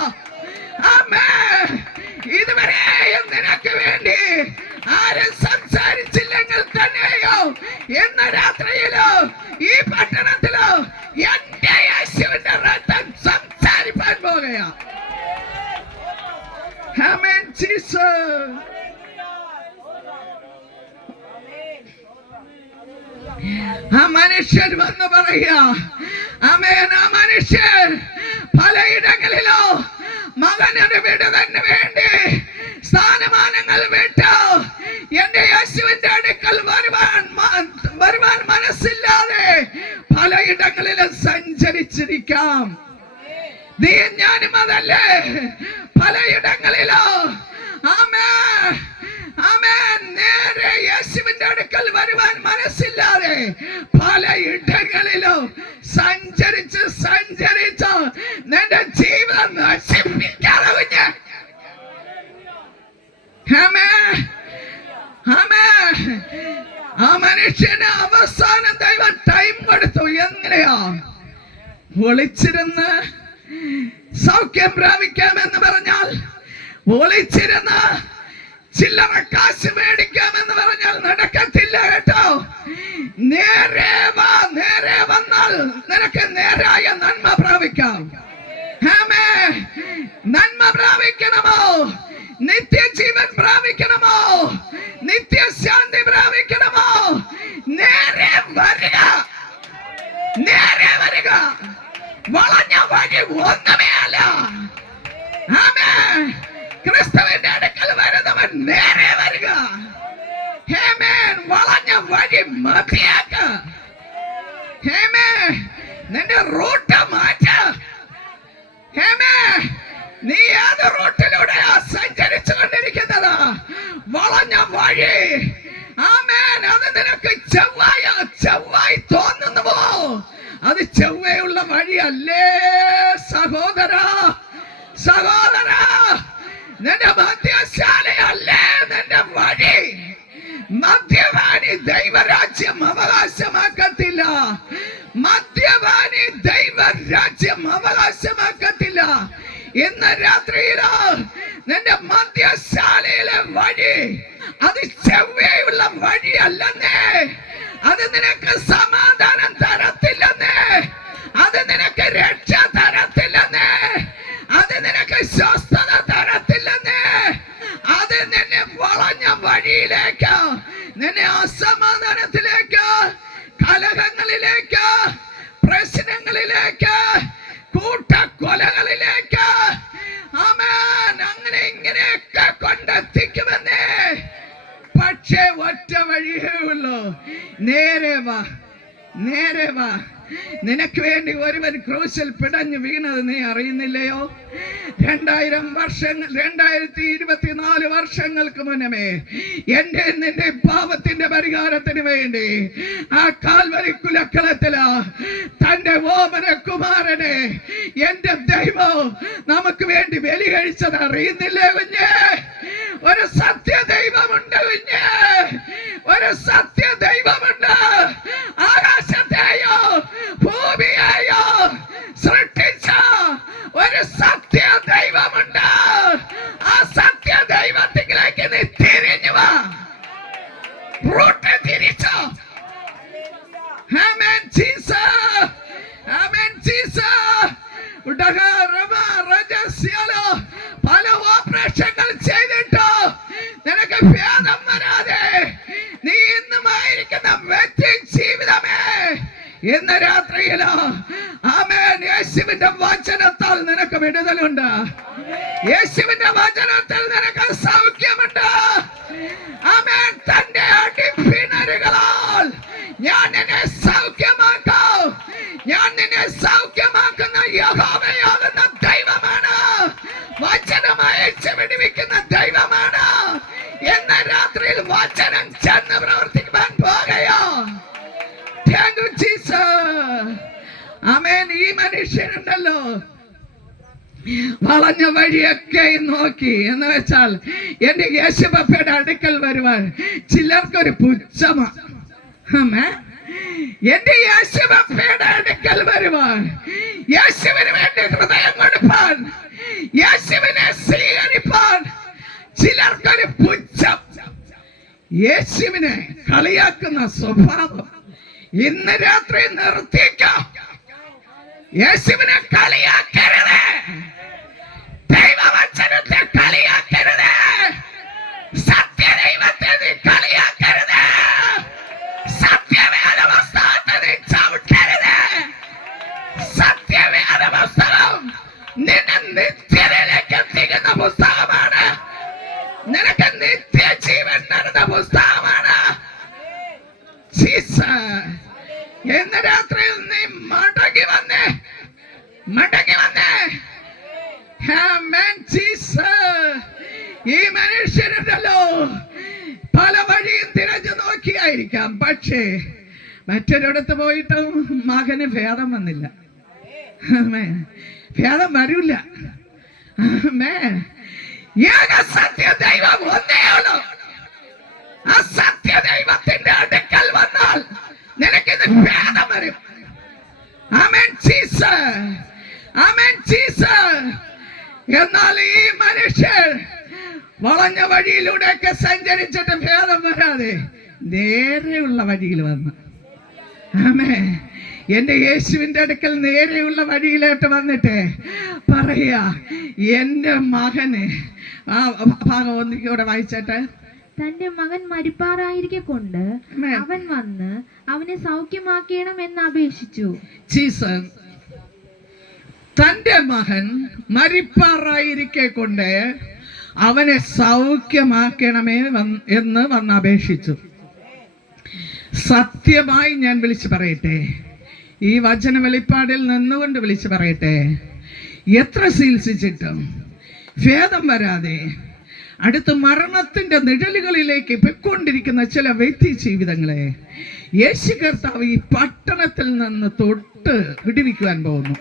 ആമേൻ. ഇതുവരെയും നിനക്ക് വേണ്ടി ആരും സംസാരിച്ചില്ലെങ്കിൽ തന്നെയോ ഇന്ന് രാത്രിയിലോ ഈ പട്ടണത്തിലോ എന്റെ യേശുവിന്റെ രക്തം സംസാരിക്കാൻ പോകുകയാ. ആമേൻ ജീസസ്. ആ മനുഷ്യൻ വന്ന് പറയുക. ആമേൻ. ആ മനുഷ്യൻ പലയിടങ്ങളിലോ മകനൊരു വിടുതലിന് വേണ്ടി സ്ഥാനമാനങ്ങൾ വിട്ടു എന്റെ യേശുവിന്റെ അടുക്കൽ വരുവാൻ മനസ്സില്ലാതെ പലയിടങ്ങളിലും സഞ്ചരിച്ചിരിക്കാം. നീ ഞാനും അതല്ലേ പലയിടങ്ങളിലോ. ആമേൻ. ആമേൻ. നേരെ യേശുവിന്റെ അടുക്കൽ വരുവാൻ മനസ്സില്ലാതെ പലയിടങ്ങളിലും സഞ്ചരിച്ച് നിന്റെ ജീവിതം നശിപ്പിക്കാതെ ആ മനുഷ്യന് അവസാനം ദൈവം ടൈം കൊടുത്തു. എങ്ങനെയാ? ഒളിച്ചിരുന്ന് സൗഖ്യം പ്രാപിക്കാമെന്ന് പറഞ്ഞാൽ, ഒളിച്ചിരുന്ന് ചില്ലറ കാശ് മേടിക്കാമെന്ന് പറഞ്ഞാൽ നടക്കത്തില്ല കേട്ടോ. നേരെ വന്നാൽ നിനക്ക് നേരായ നന്മ പ്രാപിക്കാം. നന്മ പ്രാപിക്കണമോ? നിത്യജീവൻ പ്രാപിക്കണമോ? നിത്യശാന്തി പ്രാപിക്കണമോ? നേരെ വരിക. വളഞ്ഞ വഴി ഒന്നുമേ അല്ല. ക്രിസ്തുവിന്റെ അടുക്കൽ വരുന്നവൻ നേരെ വരിക. വളഞ്ഞ വഴി മതിയാക്ക. നിന്റെ റൂട്ട് മാറ്റ. നീ ഏത് റൂട്ടിലൂടെയാ സഞ്ചരിച്ചു കൊണ്ടിരിക്കുന്നത്? വളഞ്ഞ വഴി. ആമേൻ. അത് നിനക്ക് ചൊവ്വായി തോന്നുന്നുവോ? അത് ചൊവ്വയുള്ള വഴിയല്ലേ സഹോദര. നിന്റെ മദ്യശാലയല്ലേ നിന്റെ വഴി. മദ്യപാനി ദൈവരാജ്യം അവകാശമാക്കത്തില്ല. മദ്യപാനി ദൈവരാജ്യം അവകാശമാക്കത്തില്ല. ഇന്ന് രാത്രിയിലോ നിന്റെ മദ്യശാലയിലെ വഴി അത് ചെവ്വയുള്ള വഴിയല്ലെന്നേ. അത് നിനക്ക് സമാധാനം തരത്തില്ലെന്നേ. അത് നിനക്ക് രക്ഷ തരത്തില്ലെന്നേ. അത് നിനക്ക് സ്വസ്ഥത തരത്തില്ലെന്നേ. അത് നിന്നെ വളഞ്ഞ വഴിയിലേക്ക്, നിന്നെ അസമാധാനത്തിലേക്ക്, കലഹങ്ങളിലേക്ക്, പ്രശ്നങ്ങളിലേക്ക്, കൂട്ടക്കൊലകളിലേക്ക്, ആമേൻ, അങ്ങനെ ഇങ്ങനെയൊക്കെ കൊണ്ടെത്തിക്കുമെന്നേ. പക്ഷേ ഒറ്റ വഴിയേ ഉള്ളൂ. നേരെ വാ, നേരെ വാ. നിനക്ക് വേണ്ടി ഒരുവൻ ക്രൂശിൽ പിടഞ്ഞു വീണത് നീ അറിയുന്നില്ലയോ? 2024 വർഷങ്ങൾക്ക് മുന്നമേ എന്റെ നിന്റെ പാപത്തിന്റെ പരിഹാരത്തിന് വേണ്ടി ആ കാൽവരി കുലക്കളത്തില് തന്റെ ഓമന കുമാരനെ എന്റെ ദൈവം നമുക്ക് വേണ്ടി ബലി കഴിച്ചത് അറിയുന്നില്ലേ കുഞ്ഞേ? ഒരു സത്യ ദൈവമുണ്ട് കുഞ്ഞേ, ഒരു സത്യ ദൈവമുണ്ട്. ആകാശത്തെയോ ഭൂമിയെയോ സൃഷ്ടിച്ച ഒരു സത്യ ദൈവമുണ്ട്. ആ സത്യ ദൈവത്തിലേക്ക് നീ തിരിഞ്ഞു വാ, റൂട്ട് തിരിച്ചോ. ആമേൻ ജീസസ്, ആമേൻ ജീസസ്. പല ഓപ്പറേഷനുകൾ ചെയ്തിട്ടോ നിനക്ക് ഭേദം വരാതെ നീ ഇന്നുമായിരിക്കുന്ന വ്യക്തി ജീവിതമേ ഇന്ന് രാത്രിയിലോ ആമേൻ യേശുവിന്റെ വചനത്താൽ നിനക്ക് വിടുതലുണ്ട്. യേശുവിന്റെ വചനത്തിൽ നിനക്ക് സൗഖ്യമുണ്ട്. ആമേൻ, തന്റെ അടിപ്പിണരുകളാൽ ഞാൻ നിന്നെ സൗഖ്യമാക്കാം. ഞാൻ നിന്നെ സൗഖ്യമാക്കുന്ന യഹോവയാകുന്ന ദൈവമാണ്. വചനം അയച്ച് വിടുവിക്കുന്ന ദൈവമാണ്. എന്ന രാത്രിയിൽ വചനം ചെന്ന് പ്രവർത്തിക്കുവാൻ പോകുകയോ. Thank you, Jesus. ആമേൻ. ഈ മനുഷ്യനുണ്ടല്ലോ വളഞ്ഞ വഴിയൊക്കെ നോക്കി, എന്ന് വെച്ചാൽ എന്റെ യേശുപ്പയുടെ അടുക്കൽ വരുവാൻ ചിലർക്കൊരു പുച്ഛമാണ്. എന്റെ യേശുപ്പയുടെ അടുക്കൽ വരുവാൻ, യേശുവിന് വേണ്ടി ഹൃദയം കൊടുപ്പാൻ, യേശുവിനെ സ്വീകരിപ്പാൻ ചിലർക്കൊരു പുച്ഛം. യേശുവിനെ കളിയാക്കുന്ന സ്വഭാവം ഇന്ന് രാത്രി നിർത്തിക്കാം. യേശുവിനെ കളിയാക്കരുത്, ദൈവവചനത്തെ കളിയാക്കരുത്, സത്യദൈവത്തെ നീ കളിയാക്കരുത്, സത്യവേദപുസ്തകത്തെ നീ ചവിട്ടരുത്. സത്യവേദപുസ്തകം നിന്നെ നിത്യതയിലേക്ക് എത്തിക്കുന്ന പുസ്തകമാണ്. നിനക്ക് നിത്യജീവൻ നൽകുന്ന പുസ്തകമാണ്. ഇന്ന് രാത്രിയിൽ നീ മടങ്ങി വന്നേ, മടങ്ങി വന്നേ. ഈ മനുഷ്യരുണ്ടല്ലോ പല വഴിയും തിരഞ്ഞു നോക്കിയായിരിക്കാം, പക്ഷേ മറ്റൊരിടത്ത് പോയിട്ടും മകന് ഭേദം വന്നില്ല. ഭേദം വരില്ല. ഏക സത്യ ദൈവം ഒന്നേ ഉള്ളൂ. ആ സത്യ ദൈവത്തിന്റെ അടുക്കൽ വന്നാൽ നിനക്കിത് ഭേദം വരും. ആമേൻ ജീസസ്, ആമേൻ ജീസസ്. എന്നാൽ ഈ മനുഷ്യർ വളഞ്ഞ വഴിയിലൂടെയൊക്കെ സഞ്ചരിച്ചിട്ട് ഭേദം വരാതെ നേരെയുള്ള വഴിയിൽ വന്നു. ആമേൻ. എന്റെ യേശുവിന്റെ അടുക്കൽ നേരെയുള്ള വഴിയിലോട്ട് വന്നിട്ട് പറയാ, എന്റെ മകന് ആ ഭാഗം ഒന്നിക്കൂടെ വായിച്ചിട്ട്, തന്റെ മകൻ മരിപ്പാറായിരിക്കെ കൊണ്ട് അവൻ വന്ന് അവനെ സൗഖ്യമാക്കണം എന്ന് അപേക്ഷിച്ചു. ജീസസ് തന്റെ മകൻ മരിപ്പാറായിരിക്കെ കൊണ്ട് അവനെ സൗഖ്യമാക്കണമേ എന്ന് വന്ന് അപേക്ഷിച്ചു. സത്യമായി ഞാൻ വിളിച്ചു പറയട്ടെ, ഈ വചന വെളിപ്പാടിൽ നിന്നുകൊണ്ട് വിളിച്ചു പറയട്ടെ, എത്ര ചികിത്സിച്ചിട്ടും ഭേദം വരാതെ അടുത്ത മരണത്തിന്റെ നിഴലുകളിലേക്ക് പൊയ്ക്കൊണ്ടിരിക്കുന്ന ചില വ്യക്തി ജീവിതങ്ങളെ യേശു കർത്താവ് ഈ പട്ടണത്തിൽ നിന്ന് തൊട്ട് വിടുവിക്കുവാൻ പോകുന്നു,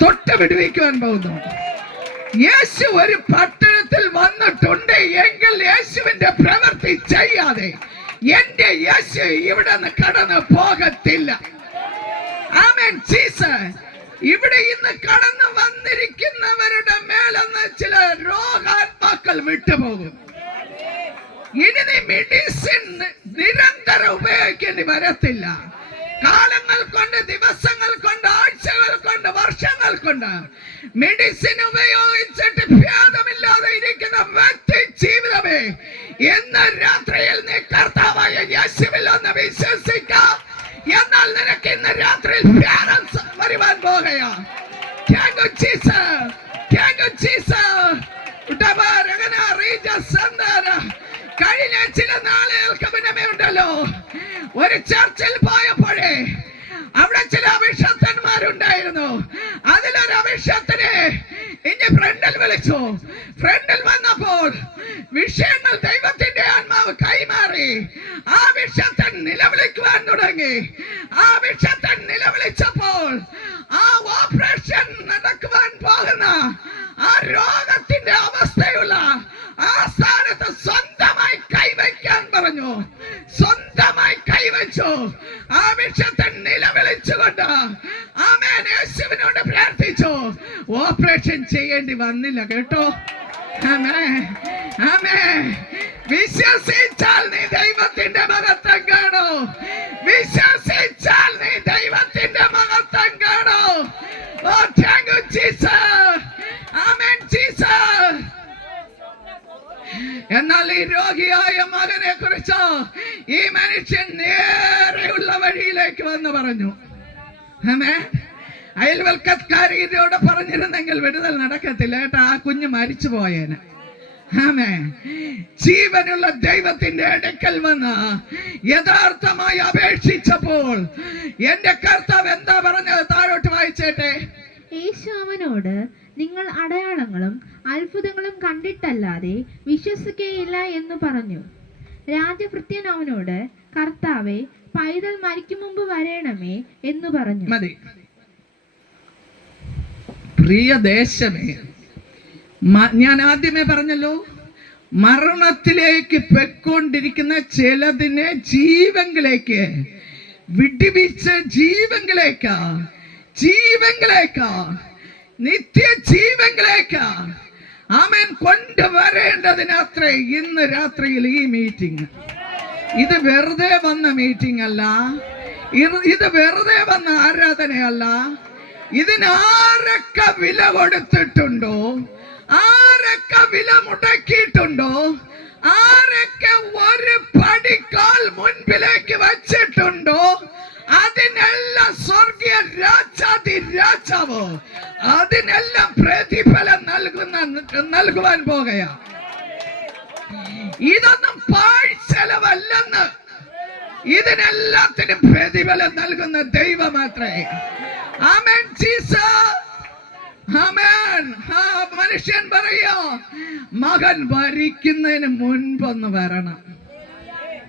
തൊട്ട് വിടുവിക്കുവാൻ പോകുന്നു. യേശു ഒരു പട്ടണത്തിൽ വന്നിട്ടുണ്ട് എങ്കിൽ യേശുവിന്റെ പ്രവൃത്തി ചെയ്യാതെ എന്റെ യേശു ഇവിടെ നിന്ന് കടന്നു പോകത്തില്ല. ആമേൻ ജീസസ്. ഇവിടെ ഇന്ന് കടന്നു വന്നിരിക്കുന്നവരുടെ മേലെന്ന് ചില രോഗാത്മാക്കൾ വിട്ടുപോകും. ഇനി നീ മെഡിസിൻ നിരന്തരം ഉപയോഗിക്കേണ്ടി വരത്തില്ല. കാലങ്ങൾ കൊണ്ട്, ദിവസങ്ങൾ കൊണ്ട്, ആഴ്ചകൾ കൊണ്ട്, വർഷങ്ങൾ കൊണ്ട് മെഡിസിൻ ഉപയോഗിച്ചിട്ട് ഭേദമില്ലാതെ ഇരിക്കുന്ന വ്യക്തി ജീവിതമേ, ഇന്ന് രാത്രിയിൽ നീ കർത്താവായ യേശുവിൽ ഒന്ന് വിശ്വസിക്കാം. എന്നാൽ നിനക്ക് ഇന്ന് രാത്രിയിൽ ഭേദം വരുവാൻ പോകുകയാ. കഴിഞ്ഞ ചില നാളുകൾക്ക് മുന്നമേ ഉണ്ടല്ലോ, ഒരു ചർച്ചിൽ പോയപ്പോഴേ അവിടെ ചില അഭിഷക്തന്മാരുണ്ടായിരുന്നു. അതിലൊരു അഭിഷക്തനെ ഇനി ഫ്രണ്ടിൽ വിളിച്ചു. ഫ്രണ്ടിൽ വന്നപ്പോൾ വിഷയങ്ങൾ ദൈവത്തിന്റെ ആത്മാവ് കൈമാറി. ആ അഭിഷക്തൻ നിലവിളിക്കുവാൻ തുടങ്ങി. ആ അഭിഷക്തൻ നിലവിളിച്ചപ്പോൾ ആ ഓപ്പറേഷൻ നടക്കുവാൻ പോകുന്ന ആ രോഗത്തിന്റെ അവസ്ഥയുള്ള ആ സ്ഥാനത്ത് സ്വന്തമായി കൈവയ്ക്കാൻ പറഞ്ഞു. സ്വന്തമായി കൈവച്ചു. ആ വിഷയത്തിൽ നിലവിളിച്ചുകൊണ്ട് ആമേൻ യേശുവിനോട് പ്രാർത്ഥിച്ചു. ഓപ്പറേഷൻ ചെയ്യേണ്ടി വന്നില്ല കേട്ടോ. ആമേൻ, ആമേൻ. വിശ്വസിച്ചാൽ നീ ദൈവത്തിന്റെ മഹത്വം കാണൂ. വിശ്വസിച്ചാൽ നീ ദൈവത്തിന്റെ മഹത്വം കാണൂ. ഓ thank you Jesus. Amen Jesus. എന്നാൽ ഈ രോഗിയായ മകനെ കുറിച്ച് ഈ മനുഷ്യൻ നേരെയുള്ള വഴിയിലേക്ക് വന്ന് പറഞ്ഞു. അയൽവൽക്കാരിയോട് പറഞ്ഞിരുന്നെങ്കിൽ വിടുതൽ നടക്കത്തില്ല കേട്ടോ. ആ കുഞ്ഞ് മരിച്ചു പോയേനെ. ജീവനുള്ള ദൈവത്തിന്റെ അടുക്കൽ വന്ന് യഥാർത്ഥമായി അപേക്ഷിച്ചപ്പോൾ എന്റെ കർത്താവ് എന്താ പറഞ്ഞത്? താഴോട്ട് വായിച്ചേട്ടെ. യേശു അവനോട്, നിങ്ങൾ അടയാളങ്ങളും അത്ഭുതങ്ങളും കണ്ടിട്ടല്ലാതെ വിശ്വസിക്കുകയില്ല എന്ന് പറഞ്ഞു. രാജഭൃത്യൻ അവനോട്, കർത്താവേ, പൈതൽ മരിക്കും മുമ്പ് വരേണമേ എന്ന് പറഞ്ഞു. മതി. പ്രിയ ദേശമേ, ഞാൻ ആദ്യമേ പറഞ്ഞല്ലോ, മരണത്തിലേക്ക് പെക്കൊണ്ടിരിക്കുന്ന ചിലതിനെ ജീവങ്കിലേക്ക് വിടിവിച്ച് ജീവങ്കിലേക്കാ നിത്യ ജീവങ്കിലേക്കാ ആമേൻ കൊണ്ടുവരേണ്ടതിനത്രേ ഇന്ന് രാത്രിയിൽ ഈ മീറ്റിംഗ്. ഇത് വെറുതെ വന്ന മീറ്റിംഗ് അല്ല. ഇത് വെറുതെ വന്ന ആരാധനയല്ല. ഇതിനാരൊക്കെ വില കൊടുത്തിട്ടുണ്ടോ, ആരൊക്കെ വില മുടക്കിയിട്ടുണ്ടോ, ആരൊക്കെ ഒരു പടിക്കാൽ മുൻപിലേക്ക് വച്ചിട്ടുണ്ടോ, അതിനെല്ലാം സ്വർഗീയ രാജാവോ അതിനെല്ലാം പ്രതിഫലം നൽകുവാൻ പോകുകയാ. ഇതൊന്നും പാഴ്ചെലവല്ലെന്ന്, ഇതിനെല്ലാത്തിനും പ്രതിഫലം നൽകുന്ന ദൈവം മാത്രമേ. ആമേൻ ജീസസ്. ആമേൻ. മനുഷ്യൻ പറയോ, മകൻ ഭരിക്കുന്നതിന് മുൻപൊന്ന് വരണം.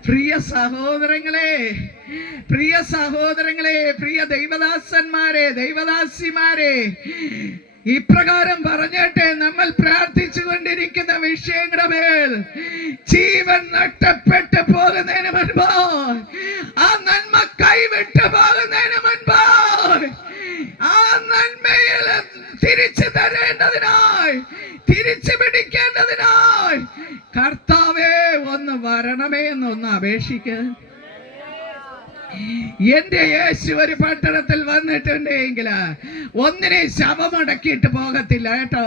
പ്രിയ സഹോദരങ്ങളെ, പ്രിയ ദൈവദാസന്മാരെ, ദൈവദാസിമാരെ, ഇപ്രകാരം പറഞ്ഞിട്ട് നമ്മൾ പ്രാർത്ഥിച്ചു കൊണ്ടിരിക്കുന്ന വിഷയങ്ങളുടെ മേൽ ജീവൻ നഷ്ടപ്പെട്ടു പോകുന്നതിന് മുൻപ്, ആ നന്മ കൈവിട്ടു പോകുന്നതിന് മുൻപ്, ആ നന്മയിൽ തിരിച്ചു തരേണ്ടതിനായി, തിരിച്ചു പിടിക്കേണ്ടതിനായി കർത്താവേ ഒന്ന് വരണമേ എന്നൊന്ന് അപേക്ഷിക്ക. എന്റെ യേശു ഒരു പട്ടണത്തിൽ വന്നിട്ടുണ്ടെങ്കിൽ ഒന്നിനെ ശവമടക്കിയിട്ട് പോകത്തില്ല കേട്ടോ.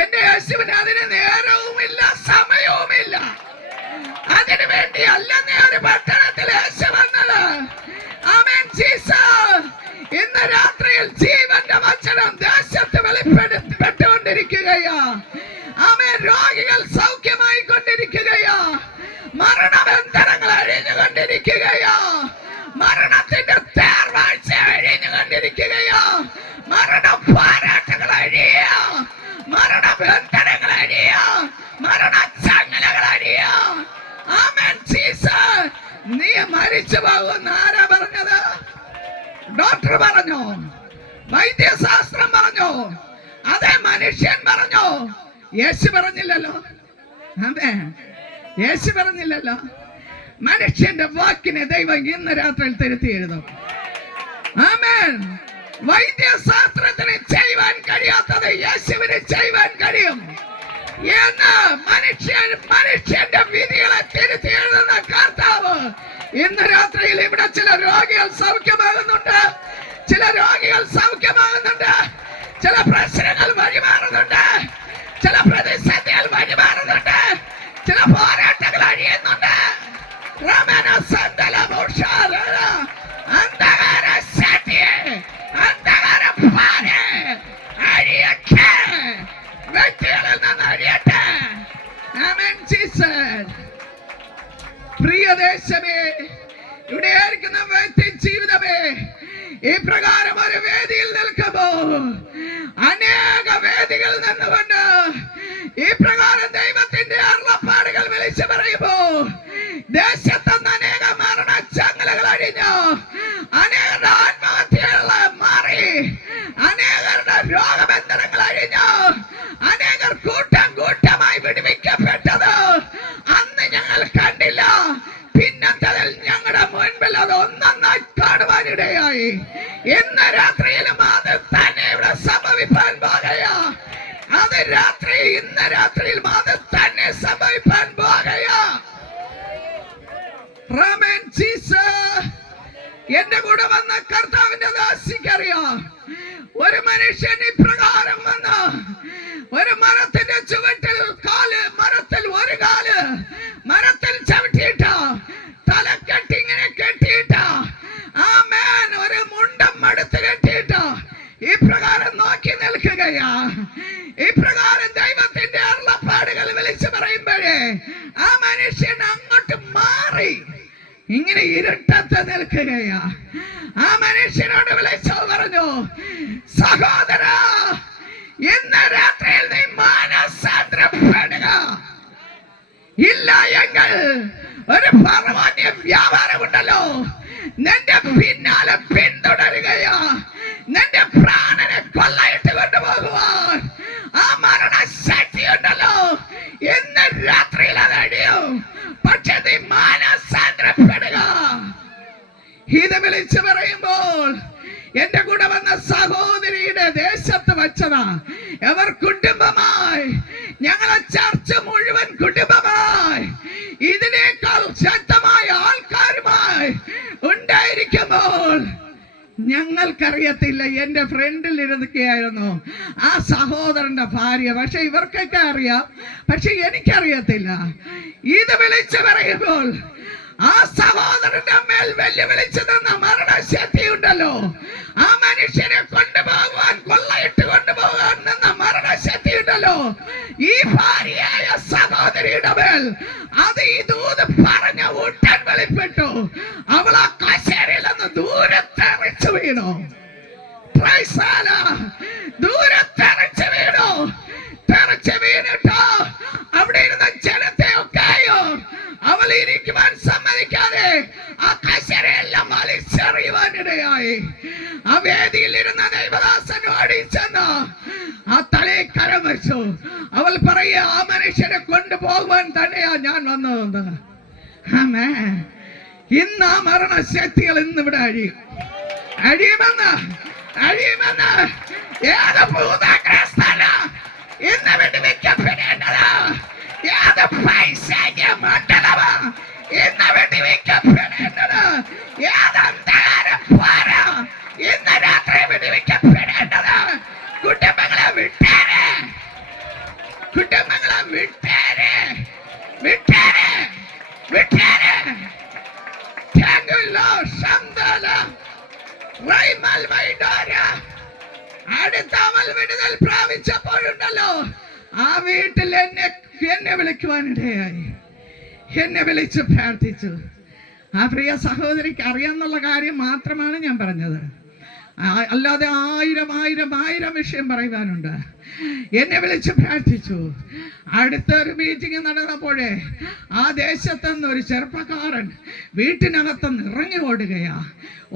എന്റെ യേശുവിന് അതിന് നേരവുമില്ല, സമയവുമില്ല. അതിനു വേണ്ടി അല്ലെന്നേ ഒരു പട്ടണത്തിൽ യേശു വന്നത്. ആമേൻ ജീസസ്. ഇന്ന് രാത്രിയിൽ ജീവന്റെ വചനം ദേശത്ത് വെളിപ്പെടുത്തിക്കൊണ്ടിരിക്കുകയാ. ആമേൻ. രോഗികൾ സൗഖ്യമായി കൊണ്ടിരിക്കുകയാ. മരണബന്ധനങ്ങൾ അഴിഞ്ഞുകൊണ്ടിരിക്കുകയാ. മരണത്തിന്റെ തേർവാഴ്ച അഴിഞ്ഞുകൊണ്ടിരിക്കുകയാ. മരണ പോരാട്ടങ്ങൾ അഴിയ, മരണബന്ധനങ്ങൾ അഴിയ, മരണച്ചങ്ങലകൾ അഴിയ. ആമേൻ ജീസസ്. നീ മരിച്ചു പോകുന്ന ആരാ പറഞ്ഞത്? ഡോക്ടർ പറഞ്ഞോ? വൈദ്യശാസ്ത്രം പറഞ്ഞോ? അതേ മനുഷ്യൻ പറഞ്ഞോ? യേശു പറഞ്ഞില്ലല്ലോ. അതെ, യേശു പറഞ്ഞില്ലല്ലോ. മനുഷ്യന്റെ വാക്കിനെ ദൈവം ഇന്ന് രാത്രിയിൽ തിരുത്തി എഴുതും. ആമേൻ. വൈദ്യശാസ്ത്രത്തിന് ചെയ്യുവാൻ കഴിയാത്തത് യേശുവിന് ചെയ്യുവാൻ കഴിയും എന്ന് മനുഷ്യന്റെ വിധികളെ തിരുത്തി എഴുതുന്ന കർത്താവ് ഇന്ന് രാത്രിയിൽ ഇവിടെ ചില രോഗികൾ സൗഖ്യമാകുന്നുണ്ട്, ചില രോഗികൾ സൗഖ്യമാകുന്നുണ്ട്, ചില പ്രശ്നങ്ങൾ വഴിമാറുന്നുണ്ട്, ചില പ്രതിസന്ധികൾ വഴിമാറുന്നുണ്ട്, ചില പോരാട്ടങ്ങൾ അഴിയുന്നുണ്ട്. വ്യക്തികളിൽ നിന്ന് അഴിയട്ടെ. പ്രിയ ദേശമേ, ഇവിടെ ആയിരിക്കുന്ന വ്യക്തി ജീവിതമേ, ഈ പ്രകാരം ഒരു വേദിയിൽ നിൽക്കുമ്പോ അനേക വേദികൾ നിന്നുകൊണ്ട് ഈ പ്രകാരം ദൈവത്തിന്റെ അരുളപ്പാടുകൾ വിളിച്ചു പറയുമ്പോ ദേശത്തുനിന്ന് അനേക മരണച്ചങ്ങലകൾ അഴിഞ്ഞു, അനേകരുടെ ആത്മഹത്യകൾ മാറി, അനേകരുടെ രോഗബന്ധനങ്ങൾ അഴിഞ്ഞു, അനേകർ കൂട്ടം കൂട്ടമായി വിടുവിക്കപ്പെട്ടത് അന്ന് ഞങ്ങൾ കണ്ടില്ല. പിന്നത്തതിൽ ഞങ്ങളുടെ മുൻപിൽ അത് ഒന്നൊന്നായി കാണുവാനിടയായി. ഇന്ന് രാത്രിയിലും അത് തന്നെ ഇവിടെ സംഭവിപ്പാൻ പോകുകയാ. അത് ഇന്ന് രാത്രിയിലും അത് തന്നെ സംഭവിപ്പാൻ പോകുകയാ. എന്റെ കൂടെ വന്ന കർത്താവിന്റെ ദാസിക്കറിയാം, ഒരു മനുഷ്യൻ ഇപ്രകാരം വന്ന് ഒരു മരത്തിന്റെ ചുവട്ടിൽ മരത്തിൽ ഒരു കാല് മരത്തിൽ ചവിട്ടിയിട്ട തലക്കെട്ടി ഇങ്ങനെ കെട്ടിയിട്ട ആമേൻ ഒരു മുണ്ടം അടുത്ത് കെട്ടിയിട്ട ഈ പ്രകാരം നോക്കി നിൽക്കുകയാ. ഈ പ്രകാരം ദൈവത്തിന്റെ അരുളപ്പാടുകൾ വിളിച്ചു പറയുമ്പോഴേ ആ മനുഷ്യൻ അങ്ങോട്ട് മാറി ഇങ്ങനെ ഇരുട്ടത്ത് നിൽക്കുകയാ. ആ മനുഷ്യനോട് വിളിച്ചു പറഞ്ഞു, സഹോദര, ഇന്ന് രാത്രിയിൽ നീ മാനസാന്തരപ്പെടുക, ഇല്ല എങ്കിൽ ഒരു പരമാന്യ വ്യാപാരമുണ്ടല്ലോ നിന്റെ പിന്നാലെ പിന്തുടരുകയാ. നിന്റെ പ്രാണനെ കൊള്ളയിട്ട് കൊണ്ടുപോകുവാൻ ആ മരണശക്തി ഉണ്ടല്ലോ, ഇന്ന് രാത്രിയിൽ അത് അടിയും. പക്ഷെ നീ മാനസാന്തരപ്പെടുക. ഇത് വിളിച്ചു പറയുമ്പോൾ എന്റെ കൂടെ വന്ന സഹോദരിയുടെ ദേശത്ത് വെച്ചതാ. അവർ കുടുംബമായി, ഞങ്ങളെ ചർച്ച മുഴുവൻ കുടുംബമായി ഇതിനേക്കാൾ ശക്തമായ ആൾക്കാരുമായി ഉണ്ടായിരിക്കുമ്പോൾ ഞങ്ങൾക്കറിയത്തില്ല. എന്റെ ഫ്രണ്ടിൽ ഇരുന്നൊക്കെയായിരുന്നു ആ സഹോദരന്റെ ഭാര്യ. പക്ഷെ ഇവർക്കൊക്കെ അറിയാം, പക്ഷെ എനിക്കറിയത്തില്ല. ഇത് വിളിച്ചു പറയുമ്പോൾ ആ സഹോദരന്റെ മേൽ വെല്ലുവിളിച്ചു തന്ന മരണശക്തി ഉണ്ടല്ലോ, ആ മനുഷ്യനെ കൊണ്ടുപോകാൻ കൊള്ളയിട്ട് കൊണ്ടുപോകാൻ നിന്ന മരണശക്തി ഉണ്ടല്ലോ, ഈ ഭാര്യയായ സഹോദരിയുടെ മേൽ അത് ഈ ദൂത് പറഞ്ഞ ഉടൻ വെളിപ്പെട്ടു. അവൾ ആ കസേരയിൽ നിന്ന് ദൂരത്തെറിച്ചു വീണു. ദൂരത്തെറിച്ചു വീണു. തെറിച്ചു വീണിട്ടോ അവിടെ ഇരുന്ന ജനത്തെ ഒക്കെയോ അവൾ ഇരിക്കുവാൻ സമ്മതിക്കാതെ ആ കസേരയെല്ലാം വലിച്ചെറിയുവാനിടയായി. ആ വേദിയിൽ ഇരുന്ന ദൈവദാസൻ ഓടിച്ചെന്ന് ആ തലയിൽ കരം വെച്ചു. അവൾ പറയുക, ആ മനുഷ്യനെ കൊണ്ടുപോകുവാൻ തന്നെയാ ഞാൻ വന്നതെന്ന്. ആമേൻ. ഇന്ന് ആ മരണശക്തികൾ ഇന്നിവിടെ അഴിയുമെന്ന് ഏത് ഭൂതഗ്രസ്തന ഇന്ന് വെടിവെക്കപ്പെടേണ്ടത്, ഏത് പൈശാചിക മണ്ഡലമാ ഇന്ന് വെടിവെക്കപ്പെടേണ്ടത്, ഏത് അന്ധകാരപ്പാറ ഇന്ന് രാത്രി വെടിവെക്കപ്പെടേണ്ടത്. കുടുംബങ്ങളെ വിട്ടേരെ, കുടുംബങ്ങളെ വിട്ടേരെ, വിട്ടേരെ, വിട്ടേരെ. അടുത്തവൾ വിടുതൽ പ്രാപിച്ചപ്പോഴുണ്ടല്ലോ ആ വീട്ടിൽ എന്നെ വിളിക്കുവാനിടയായി. എന്നെ വിളിച്ച് പ്രാർത്ഥിച്ചു. ആ പ്രിയ സഹോദരിക്ക് അറിയാന്നുള്ള കാര്യം മാത്രമാണ് ഞാൻ പറഞ്ഞത്. അല്ലാതെ ആയിരം വിഷയം പറയുവാനുണ്ട്. എന്നെ വിളിച്ച് പ്രാർത്ഥിച്ചു. അടുത്തൊരു മീറ്റിംഗ് നടന്നപ്പോഴേ ആ ദേശത്തു നിന്ന് ഒരു ചെറുപ്പക്കാരൻ വീട്ടിനകത്തുനിന്ന് ഇറങ്ങി ഓടുകയാ.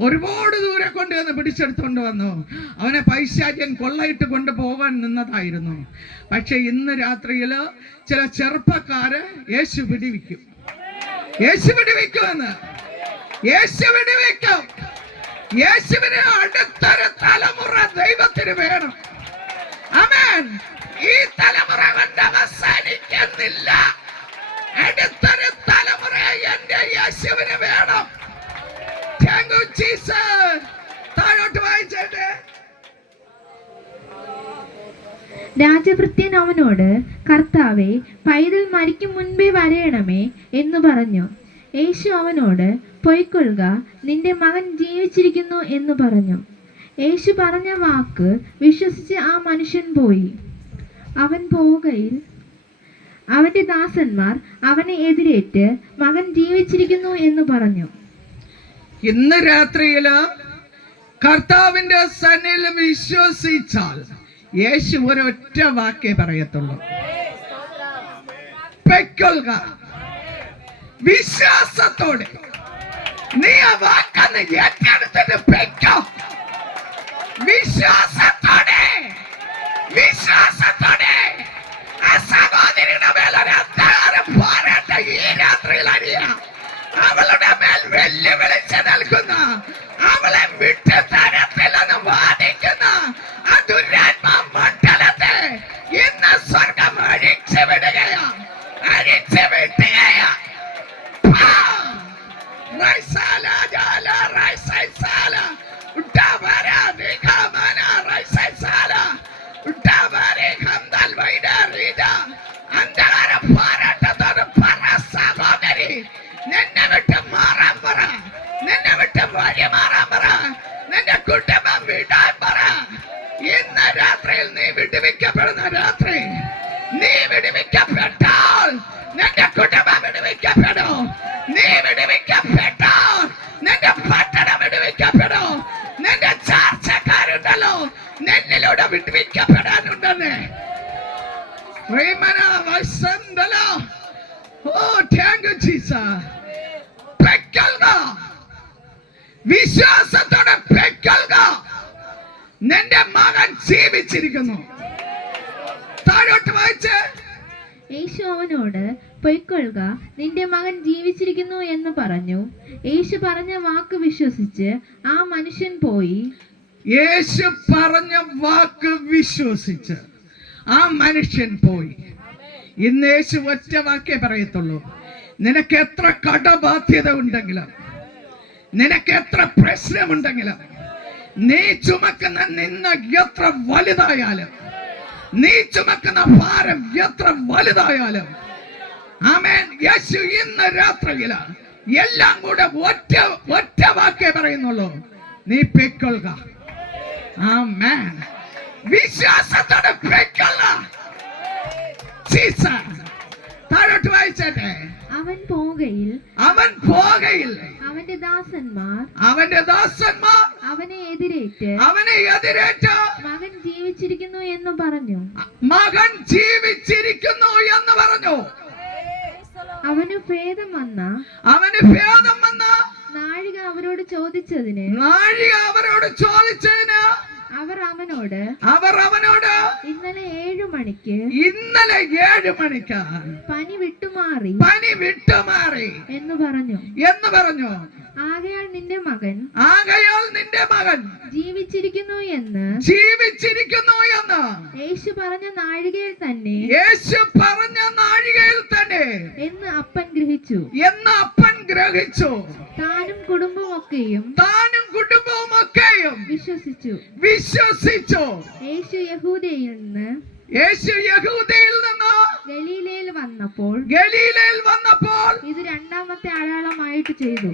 ഒരുപാട് ദൂരെ കൊണ്ടുവന്ന് പിടിച്ചെടുത്തോണ്ട് വന്നു. അവനെ പൈശാചികൻ കൊള്ളയിട്ട് കൊണ്ടുപോകാൻ നിന്നതായിരുന്നു. പക്ഷെ ഇന്ന് രാത്രിയിൽ ചില ചെറുപ്പക്കാര് യേശു പിടിവിക്കും. യേശു വിടുവിക്കുമെന്ന്. യേശു വിടുവിക്കും. യേശുവിന് അടുത്തൊരു തലമുറ ദൈവത്തിന് വേണം. ആമേൻ. ഈ തലമുറ കൊണ്ട് അവസാനിക്കുന്നില്ല. അടുത്തൊരു തലമുറ എന്റെ യേശുവിന് വേണം. Thank you, Jesus. താഴോട്ട് വായിച്ചേട്ടെ. രാജഭൃത്യൻ അവനോട്, കർത്താവേ, പൈതൽ മരിക്കും മുൻപേ വരയണമേ എന്ന് പറഞ്ഞു. യേശു അവനോട്, പൊയ്ക്കൊള്ളുക, നിന്റെ മകൻ ജീവിച്ചിരിക്കുന്നു എന്ന് പറഞ്ഞു. യേശു പറഞ്ഞ വാക്ക് വിശ്വസിച്ച് ആ മനുഷ്യൻ പോയി. അവൻ പോവുകയിൽ അവന്റെ ദാസന്മാർ അവനെ എതിരേറ്റ്, മകൻ ജീവിച്ചിരിക്കുന്നു എന്ന് പറഞ്ഞു. ഇന്ന് രാത്രിയില് കർത്താവിന്റെ സന്നിധിയിൽ വിശ്വസിച്ചാൽ യേശു ഒരൊറ്റ വാക്കേ പറയത്തുള്ളൂ, പൊയ്ക്കൊള്ളുക. വിശ്വാസത്തോടെ നീ ആ വാക്കന്ന് ഏറ്റെടുത്തിട്ട് പൊയ്ക്കോ. വിശ്വാസത്തോടെ, വിശ്വാസത്തോടെ ആ സഹോദരിയുടെ മേലൊരു അന്ധകാരം പോരാട്ട ഈ രാത്രിയിൽ അറിയാം. അവളുടെ മേൽ വെല്ലുവിളിച്ച് നൽകുന്ന, അവളെ വിട്ട് തരത്തില്ലെന്ന് വാദിക്കുന്ന ആ ദുരാത്മാ മണ്ഡലത്തെ ഇന്ന് സ്വർഗം അഴിച്ചു വിടുകയാ, അഴിച്ചു വിട്ടുകയാ. അന്ധകാര പോരാട്ടത്തോട് പറ സഹോദരി, നിന്നെ വിട്ട് മാറാൻ പറ, നിന്നെ വിട്ട് വഴി മാറാൻ പറ, നിന്റെ കുടുംബം വിടാൻ പറ. ഇന്ന് രാത്രിയിൽ നീ വിടുവിക്കപ്പെടുന്ന രാത്രി. നീ വിടുവിക്കപ്പെട്ടാൽ നിന്റെ കുടുംബം വിടുവിക്കപ്പെടും. നീ വിടുവിക്കപ്പെട്ടാൽ നിന്റെ പട്ടണം വിടുവിക്കപ്പെടും. നിന്റെ ചാർച്ചക്കാരുണ്ടല്ലോ, നിന്നിലൂടെ വിടുവിക്കപ്പെടാനുണ്ടെന്ന്. വിശ്വാസത്തോടെ പൊയ്ക്കൊള്ളുക. നിന്റെ മകൻ ജീവിച്ചിരിക്കുന്നു. താഴോട്ട് വായിച്ച്. യേശു അവനോട്, പൊയ്ക്കൊള്ളുക, നിന്റെ മകൻ ജീവിച്ചിരിക്കുന്നു എന്ന് പറഞ്ഞു. യേശു പറഞ്ഞ വാക്ക് വിശ്വസിച്ച് ആ മനുഷ്യൻ പോയി. യേശു പറഞ്ഞ വാക്ക് വിശ്വസിച്ച് ആ മനുഷ്യൻ പോയി. ഇന്ന് യേശു ഒറ്റ വാക്കേ പറയത്തുള്ളൂ. നിനക്ക് എത്ര കടബാധ്യത ഉണ്ടെങ്കിലും, നിനക്ക് എത്ര പ്രശ്നമുണ്ടെങ്കിലും, നീ ചുമക്കുന്ന നിന്ന എത്ര വലുതായാലും, നീ ചുമക്കുന്ന ഭാരം എത്ര വലുതായാലും, ആമേൻ, യേശു ഇന്ന് രാത്രിയിൽ എല്ലാം കൂടെ ഒറ്റ വാക്കേ പറയുന്നുള്ളൂ, നീ പൊയ്ക്കൊള്ളുക. ആമേൻ. വിശ്വാസത്തോടെ പൊയ്ക്കൊള്ളുക. താഴോട്ട് വായിച്ചേ. അവൻ പോകയിൽ അവന്റെ ദാസന്മാർ അവനെ എതിരേറ്റ് മകൻ ജീവിച്ചിരിക്കുന്നു എന്ന് പറഞ്ഞു. അവന് ഭേദം വന്ന നാഴിക അവരോട് ചോദിച്ചതിന് അവർ അവനോട് ഇന്നലെ 7 മണിക്ക് പനി വിട്ടുമാറി എന്ന് പറഞ്ഞു. ആകയാൽ നിന്റെ മകൻ ജീവിച്ചിരിക്കുന്നു എന്ന് യേശു പറഞ്ഞ നാഴികയിൽ തന്നെ എന്ന് അപ്പൻ ഗ്രഹിച്ചു. താനും കുടുംബമൊക്കെയും വിശ്വസിച്ചു. യേശു യഹൂദയിൽ നിന്ന് ഗലീലയിൽ വന്നപ്പോൾ ഇത് രണ്ടാമത്തെ അടയാളമായിട്ട് ചെയ്തു.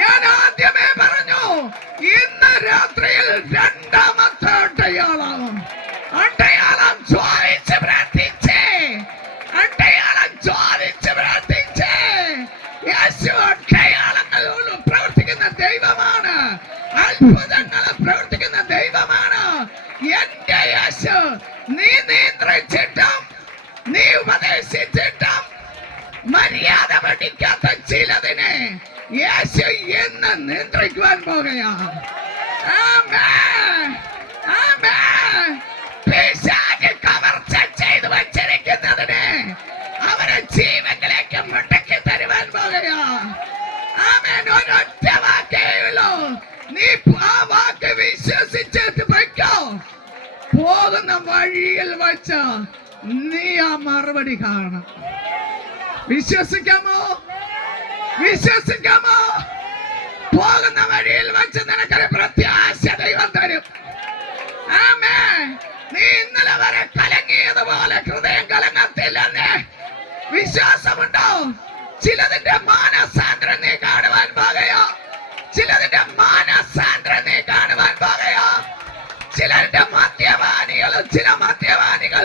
ഞാൻ ആദ്യമേ പറഞ്ഞു, ഇന്ന് രാത്രിയിൽ രണ്ടാമത്തെ അടയാളം ചോദിച്ച് പ്രാർത്ഥിച്ചേ. യേശു അടയാളങ്ങളോട് പ്രവർത്തിക്കുന്ന ദൈവമാണ്, അത്ഭുതങ്ങൾ പ്രവർത്തിക്കുന്ന ദൈവമാണ് എന്റെ യേശു. നീ നിയന്ത്രിച്ചിട്ടും നീ ഉപദേശിച്ചിട്ടും മര്യാദ പഠിക്കാത്ത ചിലതിനെ യേശു എന്ന് നിയന്ത്രിക്കുവാൻ പോകുകയാ. പിശാച് കവർച്ച ചെയ്തു വച്ചിരിക്കുന്നതിനെ ഞാൻ ഒരൊറ്റ വാക്കേ ഉള്ളൂ. നീ ആ വാക്ക് വിശ്വസിച്ചിട്ട് പൊയ്ക്കോ. പോകുന്ന വഴിയിൽ വച്ച് നീ ആ മറുപടി കാണും. വിശ്വസിക്കാമോ? വിശ്വസിക്കാമോ? പോകുന്ന വഴിയിൽ വെച്ച് നിനക്കൊരു പ്രത്യാശ ദൈവം തരും. ആമേൻ. നീ ഇന്നലെ വരെ കലങ്ങിയതുപോലെ ഹൃദയം കലങ്ങത്തില്ലെന്ന് വിശ്വാസമുണ്ടോ? ചിലതിന്റെ മാനസാന്തരം നീ കാണുവാൻ പോകുകയോ? ചിലതിന്റെ മാനസാന്തരം നീ കാണുവാൻ പോകുകയോ? ചിലരുടെ ചില മദ്യപാനികൾ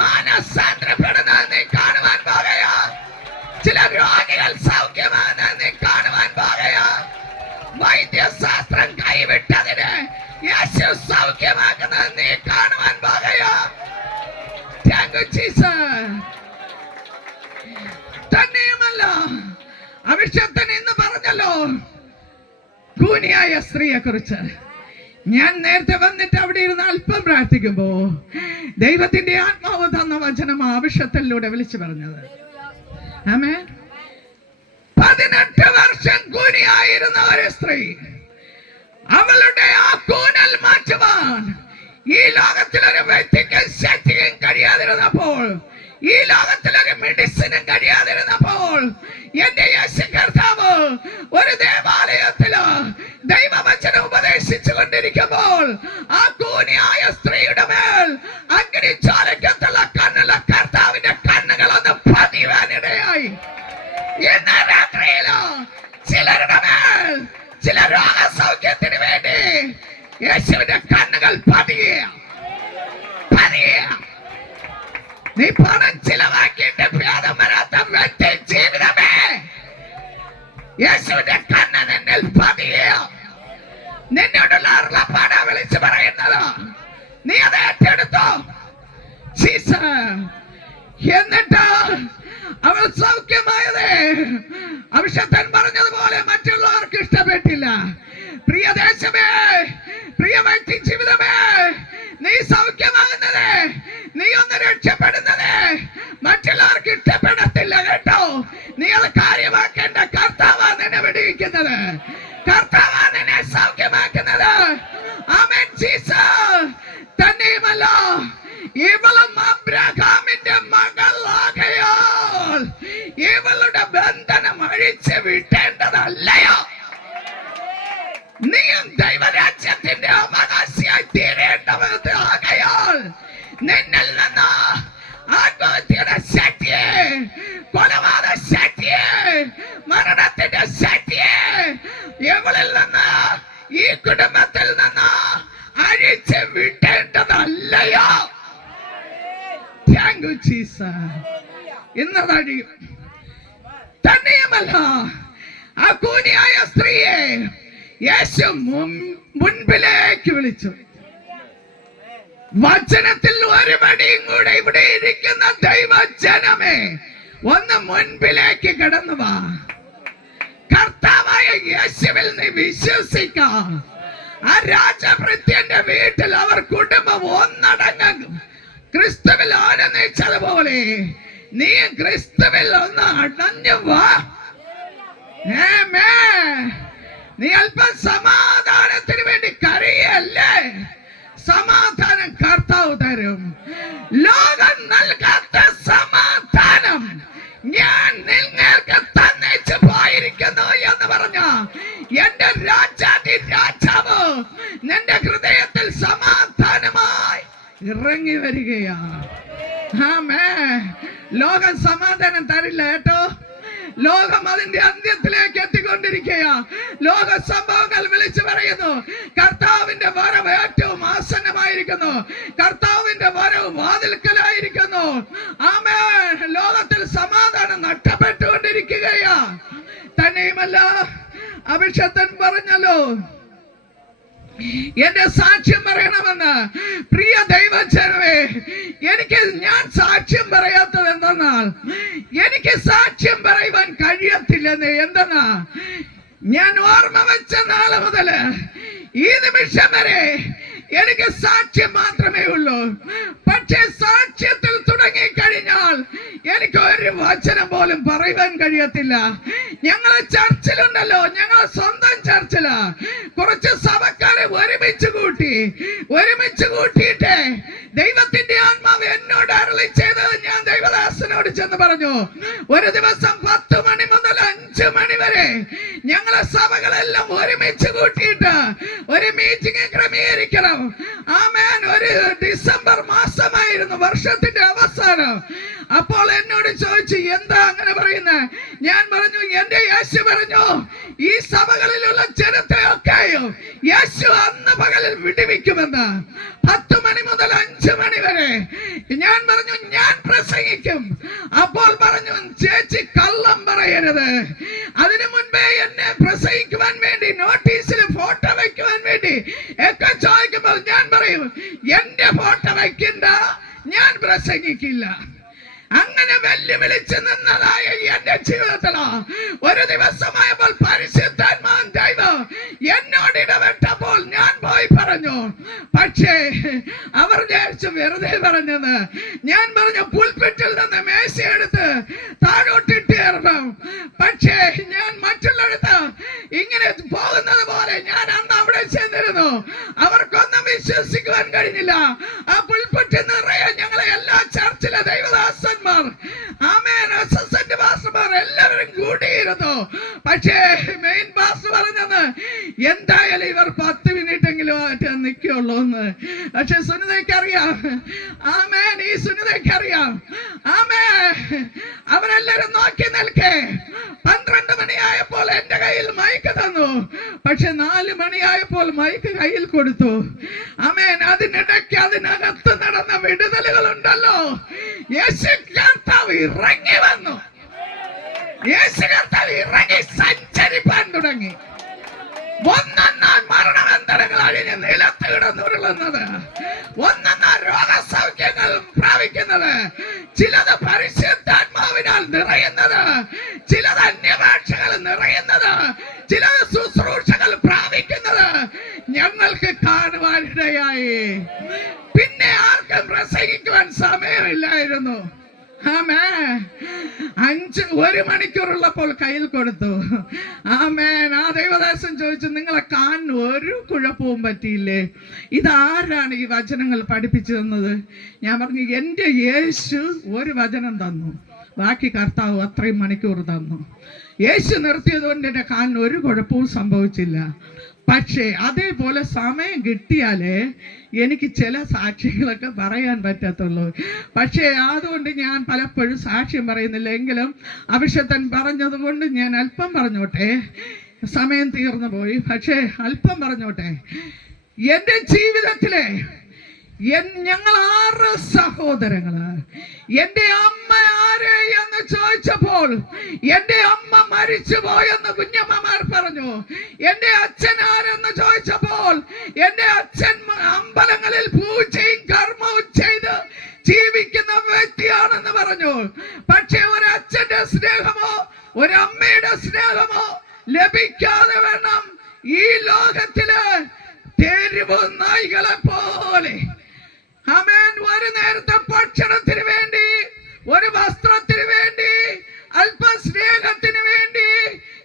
മാനസാന്തരപ്പെടുന്നത് നീ കാണുവാൻ പോകുകയോ? ചില രോഗികൾ സൗഖ്യമാകുന്നത് നീ കാണുവാൻ പോകുകയോ? വൈദ്യശാസ്ത്രം കൈവിട്ടതിന് യേശു സൗഖ്യമാക്കുന്നത് നീ കാണുവാൻ പോകുകയോ? തന്നെയുമല്ല, അഭിഷേകൻ ഇന്ന് പറഞ്ഞല്ലോ കൂനിയായ സ്ത്രീയെ കുറിച്ച്. ഞാൻ നേരത്തെ വന്നിട്ട് അവിടെ ഇരുന്ന് അല്പം പ്രാർത്ഥിക്കുമ്പോ ദൈവത്തിന്റെ ആത്മാവ് തന്ന വചനം അഭിഷേകത്തിലൂടെ വിളിച്ചു പറഞ്ഞത്. ആമേൻ. 18 വർഷം കൂനിയായിരുന്ന ഒരു സ്ത്രീ, അവളുടെ ആ കൂനൽ മാറ്റുവാൻ ഈ ലോകത്തിലൊരു വ്യക്തിക്ക് ശക്തിയും കഴിയാതിരുന്നപ്പോൾ, ഈ ലോകത്തിലൊരു മെഡിസിനും കഴിയാതിരുന്നപ്പോൾ, എന്റെ യേശു കർത്താവ് ഒരു ദേവാലയത്തില് ദൈവവചനം ഉപദേശിച്ചു കൊണ്ടിരിക്കുമ്പോൾ ആ കൂനിയായ സ്ത്രീയുടെ മേൽ അഗ്നിജ്വാലയ്ക്കത്തുള്ള കണ്ണുള്ള കർത്താവിന്റെ കണ്ണുകളൊന്ന് പതിവാനിടയായി. ഇന്ന് രാത്രിയിലോ ചിലരുടെ മേൽ ചില രോഗസൗഖ്യത്തിന് വേണ്ടി യേശുവിന്റെ കണ്ണുകൾ പതിയുക. നീ പണം ചിലവാക്കിയിട്ട് ഭേദം വരാത്ത വ്യക്തി ജീവിതമേ, യേശുവിന്റെ കണ്ണ് നിന്നിൽ പതിയുക. നിന്നോടുള്ള അരുളപ്പാട വിളിച്ചു പറയുന്നത്, നീ അത് ഏറ്റെടുത്തോ. എന്നിട്ട് അവൾ സൗഖ്യമായത് അഭിഷേകൻ പറഞ്ഞതുപോലെ മറ്റുള്ളവർക്ക് ഇഷ്ടപ്പെട്ടില്ല. പ്രിയ ദേശമേ, പ്രിയ വ്യക്തി ജീവിതമേ, നീ സൗഖ്യമാകുന്നത്, നീ ഒന്ന് രക്ഷപ്പെടുന്നത് മറ്റുള്ളവർക്ക് ഇഷ്ടപ്പെടത്തില്ല കേട്ടോ. നീ അത് കാര്യമാക്കേണ്ട. കർത്താവാ നിന്നെ വിടുവിക്കുന്നത്, കർത്താവാ നിന്നെ സൗഖ്യമാക്കുന്നത്. ആമേൻ. ജീസസ്. തന്നെയുമല്ല, ഇവളും അബ്രഹാമിന്റെ മകളാകയാൽ ഇവളുടെ ബന്ധനം അഴിച്ചു വിട്ടേണ്ടതല്ലയോ? നീയും ദൈവരാജ്യത്തിന്റെ അവകാശിയായി തീരേണ്ടവരാകയാൽ നിന്നിൽ നിന്ന് ആത്മഹത്യയുടെ ശക്തിയെ, കൊലപാതക ശക്തിയെ, മരണത്തിന്റെ ശക്തിയെ ഇവളിൽ നിന്ന്, ഈ കുടുംബത്തിൽ നിന്ന് അഴിച്ചു വിട്ടേണ്ടതല്ലയോ? ഇന്നതഴിയും. തന്നെയുമല്ല, ആ കൂനിയായ സ്ത്രീയെ യേശു മുൻപിലേക്ക് വിളിച്ചു. വചനത്തിൽ ഒരു പടിയും കൂടെ ഇവിടെ ഇരിക്കുന്ന ദൈവജനമേ, ഒന്ന് മുൻപിലേക്ക് കടന്നു വാ. കർത്താവായ യേശുവിൽ നീ വിശ്വസിക്കാം. ആ രാജഭൃത്യന്റെ വീട്ടിൽ അവർ കുടുംബം ഒന്നടങ്ങും ക്രിസ്തുവിൽ ആനന്ദിച്ചതുപോലെ നീ ക്രിസ്തുവിൽ ഒന്ന് അടഞ്ഞു വാ. നീ അല്പം സമാധാനത്തിന് വേണ്ടി കരയല്ലേ? സമാധാനം കർത്താവ് തരും. ലോകം നൽകാത്ത സമാധാനം ഞാൻ നിങ്ങൾക്ക് തന്നേച്ചു പോയിരിക്കുന്നു എന്ന് പറഞ്ഞ എന്റെ രാജാതി രാജാവ് നിന്റെ ഹൃദയത്തിൽ സമാധാനമായി ഇറങ്ങി വരികയാണ്. ലോകം സമാധാനം തരില്ല കേട്ടോ. ലോകം അതിന്റെ അന്ത്യത്തിലേക്ക് എത്തിക്കൊണ്ടിരിക്കുക. ലോക സംഭവങ്ങൾ വിളിച്ചു പറയുന്നു, കർത്താവിന്റെ വരവ് ഏറ്റവും ആസന്നമായിരിക്കുന്നു, കർത്താവിന്റെ വരവ് വാതിൽക്കലായിരിക്കുന്നു. ആമേൻ. ലോകത്തിൽ സമാധാനം നഷ്ടപ്പെട്ടുകൊണ്ടിരിക്കുകയാ. തന്നെയുമല്ല, അഭിഷേകൻ പറഞ്ഞല്ലോ എന്റെ സാക്ഷ്യം പറയണമെന്ന്. പ്രിയ ദൈവജനമേ, ഞാൻ സാക്ഷ്യം പറയാത്തത് എന്തെന്നാൽ എനിക്ക് സാക്ഷ്യം പറയുവാൻ കഴിയത്തില്ലെന്ന്. എന്തെന്നാ, ഞാൻ ഓർമ്മ വെച്ച നാള് മുതൽ ഈ നിമിഷം വരെ എനിക്ക് സാക്ഷ്യം മാത്രമേ ഉള്ളൂ. പക്ഷേ സാക്ഷ്യത്തിൽ തുടങ്ങിക്കഴിഞ്ഞാൽ എനിക്ക് ഒരു വചനം പോലും പറയുവാൻ കഴിയത്തില്ല. ഞങ്ങളെ ചർച്ചിലുണ്ടല്ലോ, ഞങ്ങളെ സ്വന്തം ചർച്ചില് കുറച്ച് സഭക്കാരെ ഒരുമിച്ച് കൂട്ടിയിട്ട് ദൈവത്തിന്റെ ആത്മാവ് എന്നോട് അരുളി ചെയ്തത് ഞാൻ ദൈവദാസനോട് ചെന്ന് പറഞ്ഞു, ഒരു ദിവസം 10 മണി മുതൽ 5 മണി വരെ ഞങ്ങളെ സഭകളെല്ലാം ഒരുമിച്ച് കൂട്ടിയിട്ട് ഒരു മീറ്റിംഗ് ക്രമീകരിക്കണം. ആമേൻ. ഒരു ഡിസംബർ മാസമായിരുന്നു, വർഷത്തിന്റെ അവസാനം. അപ്പോൾ എന്നോട് ചോദിച്ചു, എന്താ അങ്ങനെ പറയുന്നത്? ഞാൻ പറഞ്ഞു, എന്റെ യേശു പറഞ്ഞു ഈ സഭകളിലുള്ള ജനത്തെയൊക്കെയും യേശു അന്ന് പകലിൽ വിടുവിക്കുമെന്ന്. 10 മണി മുതൽ 5 മണി വരെ. ഞാൻ പറഞ്ഞു, ഞാൻ പ്രസംഗിക്കും. അപ്പോൾ പറഞ്ഞു, ചേച്ചി കള്ളം പറയരുത്. അതിനു മുൻപേ എന്നെ പ്രസംഗിക്കുവാൻ വേണ്ടി നോട്ടീസിൽ ഫോട്ടോ വയ്ക്കുവാൻ വേണ്ടി ഒക്കെ ചോദിക്കുമ്പോൾ ഞാൻ പറയും, എന്റെ ഫോട്ടോ വയ്ക്കണ്ട, ഞാൻ പ്രസംഗിക്കില്ല. അങ്ങനെ വെല്ലുവിളിച്ച് നിന്നതായ എന്റെ ജീവിതത്തില് ഒരു ദിവസമായപ്പോൾ പരിശുദ്ധാത്മാൻ ദൈവം എന്നോട് ഇടപെട്ടപ്പോൾ ഞാൻ പോയി പറഞ്ഞു. പക്ഷേ അവർ വിചാരിച്ചു വെറുതെ പറഞ്ഞത്. ഞാൻ പറഞ്ഞു, പുൽപ്പിറ്റിൽ നിന്ന് മേശയെടുത്ത് താഴോട്ടിട്ടേറണം. പക്ഷേ ഞാൻ മറ്റുള്ളിടത്ത് ഇങ്ങനെ പോകുന്നത് പോലെ ഞാൻ അന്ന് അവിടെ ചെന്നിരുന്നു. അവർക്കൊന്നും വിശ്വസിക്കുവാൻ കഴിഞ്ഞില്ല. ആ പുൽപ്പിറ്റിൽ നിറയെ ഞങ്ങളെ എല്ലാ ചർച്ചിലെ ദൈവദാസന്മാർ, ആമേൻ, അസിസ്റ്റന്റ് പാസ്റ്റർമാർ എല്ലാവരും കൂടിയിരുന്നു. പക്ഷേ മെയിൻ പാസ്റ്റർ പറഞ്ഞത് എന്തായാലും ഇവർ 10 മിനിറ്റെങ്കിലും നിൽക്കുള്ളൂ എന്ന്. പക്ഷെ സുനിതയ്ക്ക് അറിയാം, ആമേൻ, ഈ സുനിതയ്ക്ക് അറിയാം, ആമേൻ. അവരെല്ലാരും നോക്കി നിൽക്കേ. 12 മണിയായപ്പോൾ എന്റെ കയ്യിൽ മൈക്ക് തന്നു. പക്ഷെ 4 മണിയായപ്പോൾ മൈക്ക് കയ്യിൽ കൊടുത്തു. ആമേൻ. അതിനിടയ്ക്ക് അതിനകത്ത് നടന്ന വിടുതലുകൾ ഉണ്ടല്ലോ. യേശു കർത്താവ് ഇറങ്ങി വന്നു. യേശു കർത്താവ് ഇറങ്ങി സഞ്ചരിപ്പാൻ തുടങ്ങി. ഒന്നെന്നാൽ മരണബന്ധനങ്ങൾ അഴിഞ്ഞ് നിലത്ത് കിടന്നുരുളുന്നത്, ഒന്നെന്നാൽ രോഗസൗഖ്യങ്ങൾ പ്രാപിക്കുന്നത്, ചിലത് പരിശുദ്ധാത്മാവിനാൽ നിറയുന്നത്, ചിലത് അന്യഭാഷകൾ നിറയുന്നത്, ചിലത് ശുശ്രൂഷകൾ പ്രാപിക്കുന്നത് ഞങ്ങൾക്ക് കാണുവാനിടയായി. പിന്നെ ആർക്കും പ്രസംഗിക്കുവാൻ സമയമില്ലായിരുന്നു. ആമേൻ. 1 മണിക്കൂറുള്ളപ്പോൾ കയ്യിൽ കൊടുത്തു. ആമേൻ. ആ ദൈവദാസൻ ചോദിച്ചു, നിങ്ങളെ കാണുന്ന ഒരു കുഴപ്പവും പറ്റിയില്ലേ? ഇതാരാണ് ഈ വചനങ്ങൾ പഠിപ്പിച്ചു തന്നത്? ഞാൻ പറഞ്ഞു, എൻ്റെ യേശു ഒരു വചനം തന്നു, ബാക്കി കർത്താവ് അത്രയും മണിക്കൂർ തന്നു. യേശു നിർത്തിയത് കൊണ്ട് എൻ്റെ കാലിന് ഒരു കുഴപ്പവും സംഭവിച്ചില്ല. പക്ഷേ അതേപോലെ സമയം കിട്ടിയാലേ എനിക്ക് ചില സാക്ഷികളൊക്കെ പറയാൻ പറ്റത്തുള്ളൂ. പക്ഷേ അതുകൊണ്ട് ഞാൻ പലപ്പോഴും സാക്ഷ്യം പറയുന്നില്ല. എങ്കിലും അഭിഷക്തൻ പറഞ്ഞത് കൊണ്ട് ഞാൻ അല്പം പറഞ്ഞോട്ടെ. സമയം തീർന്നു പോയി, പക്ഷേ അല്പം പറഞ്ഞോട്ടെ. എൻ്റെ ജീവിതത്തിലെ ഞങ്ങൾ 6 സഹോദരങ്ങള്. എന്റെ അമ്മ ആര് എന്ന് ചോദിച്ചപ്പോൾ എന്റെ അമ്മ മരിച്ചു പോയെന്ന് കുഞ്ഞമ്മമാർ പറഞ്ഞു. എന്റെ അച്ഛൻ ആരെന്ന് ചോദിച്ചപ്പോൾ എന്റെ അച്ഛൻ അമ്പലങ്ങളിൽ പൂജയും കർമ്മവും ചെയ്ത് ജീവിക്കുന്ന വ്യക്തിയാണെന്ന് പറഞ്ഞു. പക്ഷെ ഒരച്ഛന്റെ സ്നേഹമോ ഒരമ്മയുടെ സ്നേഹമോ ലഭിക്കാതെ വേണം ഈ ലോകത്തില് തെരുവ് നായ്കളെ പോലെ, ആമേൻ, ഒരു നേരത്തെ ഭക്ഷണത്തിന് വേണ്ടി, ഒരു വസ്ത്രത്തിന് വേണ്ടി, അല്പ സ്നേഹത്തിന് വേണ്ടി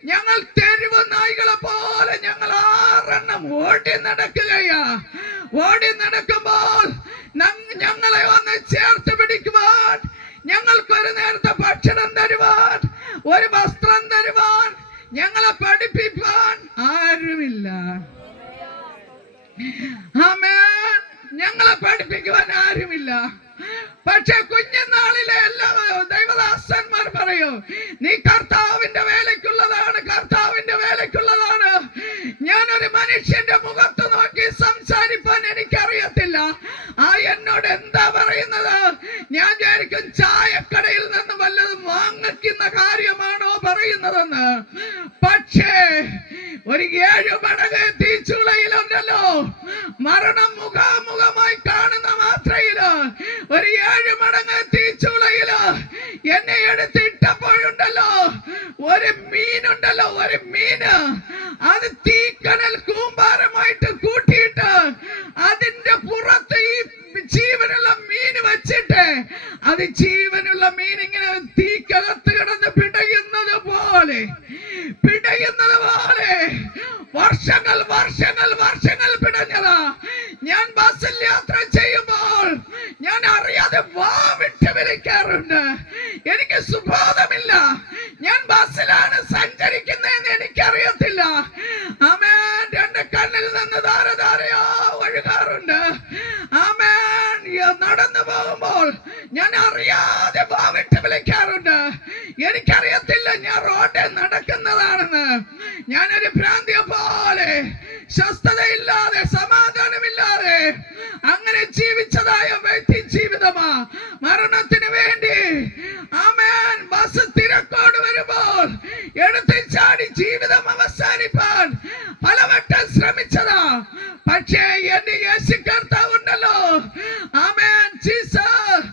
ഞങ്ങൾ തെരുവ് നായ്കളെ പോലെ ഞങ്ങൾ 6 എണ്ണം ഓടി നടക്കുകയാ. ഓടി നടക്കുമ്പോൾ ഞങ്ങളെ ഒന്ന് ചേർത്ത് പിടിക്കുവാൻ, ഞങ്ങൾക്കൊരു നേരത്തെ ഭക്ഷണം തരുവാൻ, ഒരു വസ്ത്രം തരുവാൻ, ഞങ്ങളെ പഠിപ്പിക്കാൻ ആരുമില്ല. ആമേൻ. ഞങ്ങളെ പഠിപ്പിക്കുവാൻ ആരുമില്ല. പക്ഷെ കുഞ്ഞുനാളിലെ എല്ലാ ദൈവദാസന്മാർ പറയും, നീ കർത്താവിന്റെ വേലയ്ക്കുള്ളതാണ്, കർത്താവിന്റെ വേലയ്ക്കുള്ളതാണ്. ഞാനൊരു മനുഷ്യന്റെ മുഖത്ത് നോക്കി സംസാരിപ്പാൻ എനിക്കറിയത്തില്ല. എന്നോട് എന്താ പറയുന്നത്? ഞാൻ വിചാരിക്കും ചായക്കടയിൽ നിന്ന് വല്ലതും വാങ്ങിക്കുന്ന കാര്യമാണോ പറയുന്നതെന്ന്. പക്ഷേ ഒരു 7 മടങ്ങ് തീച്ചുളയിലുണ്ടല്ലോ, മരണം മുഖാമുഖമായി കാണുന്ന മാത്രയില് ഒരു 7 മടങ്ങ് തീച്ചുളയില് എന്നെ എടുത്തിട്ടപ്പോഴുണ്ടല്ലോ, ഒരു മീനുണ്ടല്ലോ, ഒരു മീന് അത് തീക്കനൽ കൂമ്പാരമായിട്ട് കൂട്ടിയിട്ട് അതിന് അത് ജീവനുള്ള മീനിങ്ങനെ തീക്കകത്ത് കിടന്ന് പിടയുന്നത് പോലെ വർഷങ്ങൾ വർഷങ്ങൾ വർഷങ്ങൾ പിടഞ്ഞതാ. ഞാൻ ബസ്സിൽ യാത്ര ചെയ്യുമ്പോൾ ഞാൻ അറിയാതെ വാ വിട്ട് വിളിക്കാറുണ്ട്. എനിക്ക് സുബോധമില്ല, ഞാൻ ബസ്സിലാണ് സഞ്ചരിക്കുന്നതെന്ന് എനിക്കറിയത്തില്ല. ആമേൻ. രണ്ട് കണ്ണിൽ നിന്ന് ധാരധാരയോ ഒഴുകാറുണ്ട്. ആമേൻ. നടന്നു പോകുമ്പോൾ ഞാൻ അറിയാതെ വാ വിട്ട് വിളിക്കാറുണ്ട്. എനിക്കറിയത്തില്ല ഞാൻ റോഡിൽ നടക്കുന്നതാണെന്ന്. ഞാനൊരു ഭ്രാന്തിയെ പോലെ സ്വസ്ഥതയില്ലാതെ സമാധാനമില്ലാതെ അങ്ങനെ ജീവിച്ചതായ വ്യക്തി ജീവിതമാ. മരണത്തിന് വേണ്ടി ആമേൻ ബസ് തിരക്കോട് വരുമ്പോൾ എടുത്ത് ചാടി ജീവിതം അവസാനിപ്പാൻ പലവട്ടം ശ്രമിച്ചതാ. പക്ഷേ എന്റെ യേശു കർത്താവ് ഉണ്ടല്ലോ. ആമേൻ. ജീസസ്.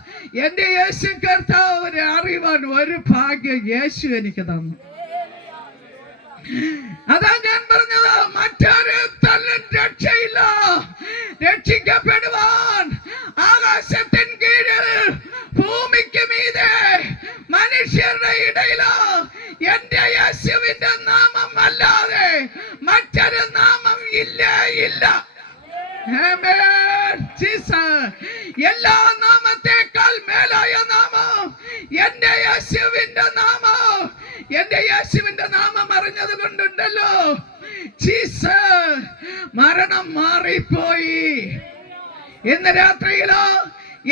എന്റെ യേശു കർത്താവിനെ അറിയുവാൻ ഒരു ഭാഗ്യം യേശു എനിക്ക് തന്നു. അതാ ഞാൻ പറഞ്ഞത്, മറ്റൊരു തല്ലും രക്ഷയില്ല. രക്ഷിക്കപ്പെടുവാൻ ആകാശത്തിൻ കീഴിൽ ഭൂമിക്ക് മീതെ മനുഷ്യരുടെ ഇടയിലോ എന്റെ യേശുവിന്റെ നാമം അല്ലാതെ മറ്റൊരു നാമം ഇല്ല. എല്ലാ നാമത്തെക്കാൾ മേലായ നാമം എന്റെ യേശുവിന്റെ നാമം. എന്റെ യേശുവിന്റെ നാമം അറിഞ്ഞത് കൊണ്ടുണ്ടല്ലോ ജീസസ് മരണം മാറിപ്പോയി. ഇന്ന് രാത്രിയിലോ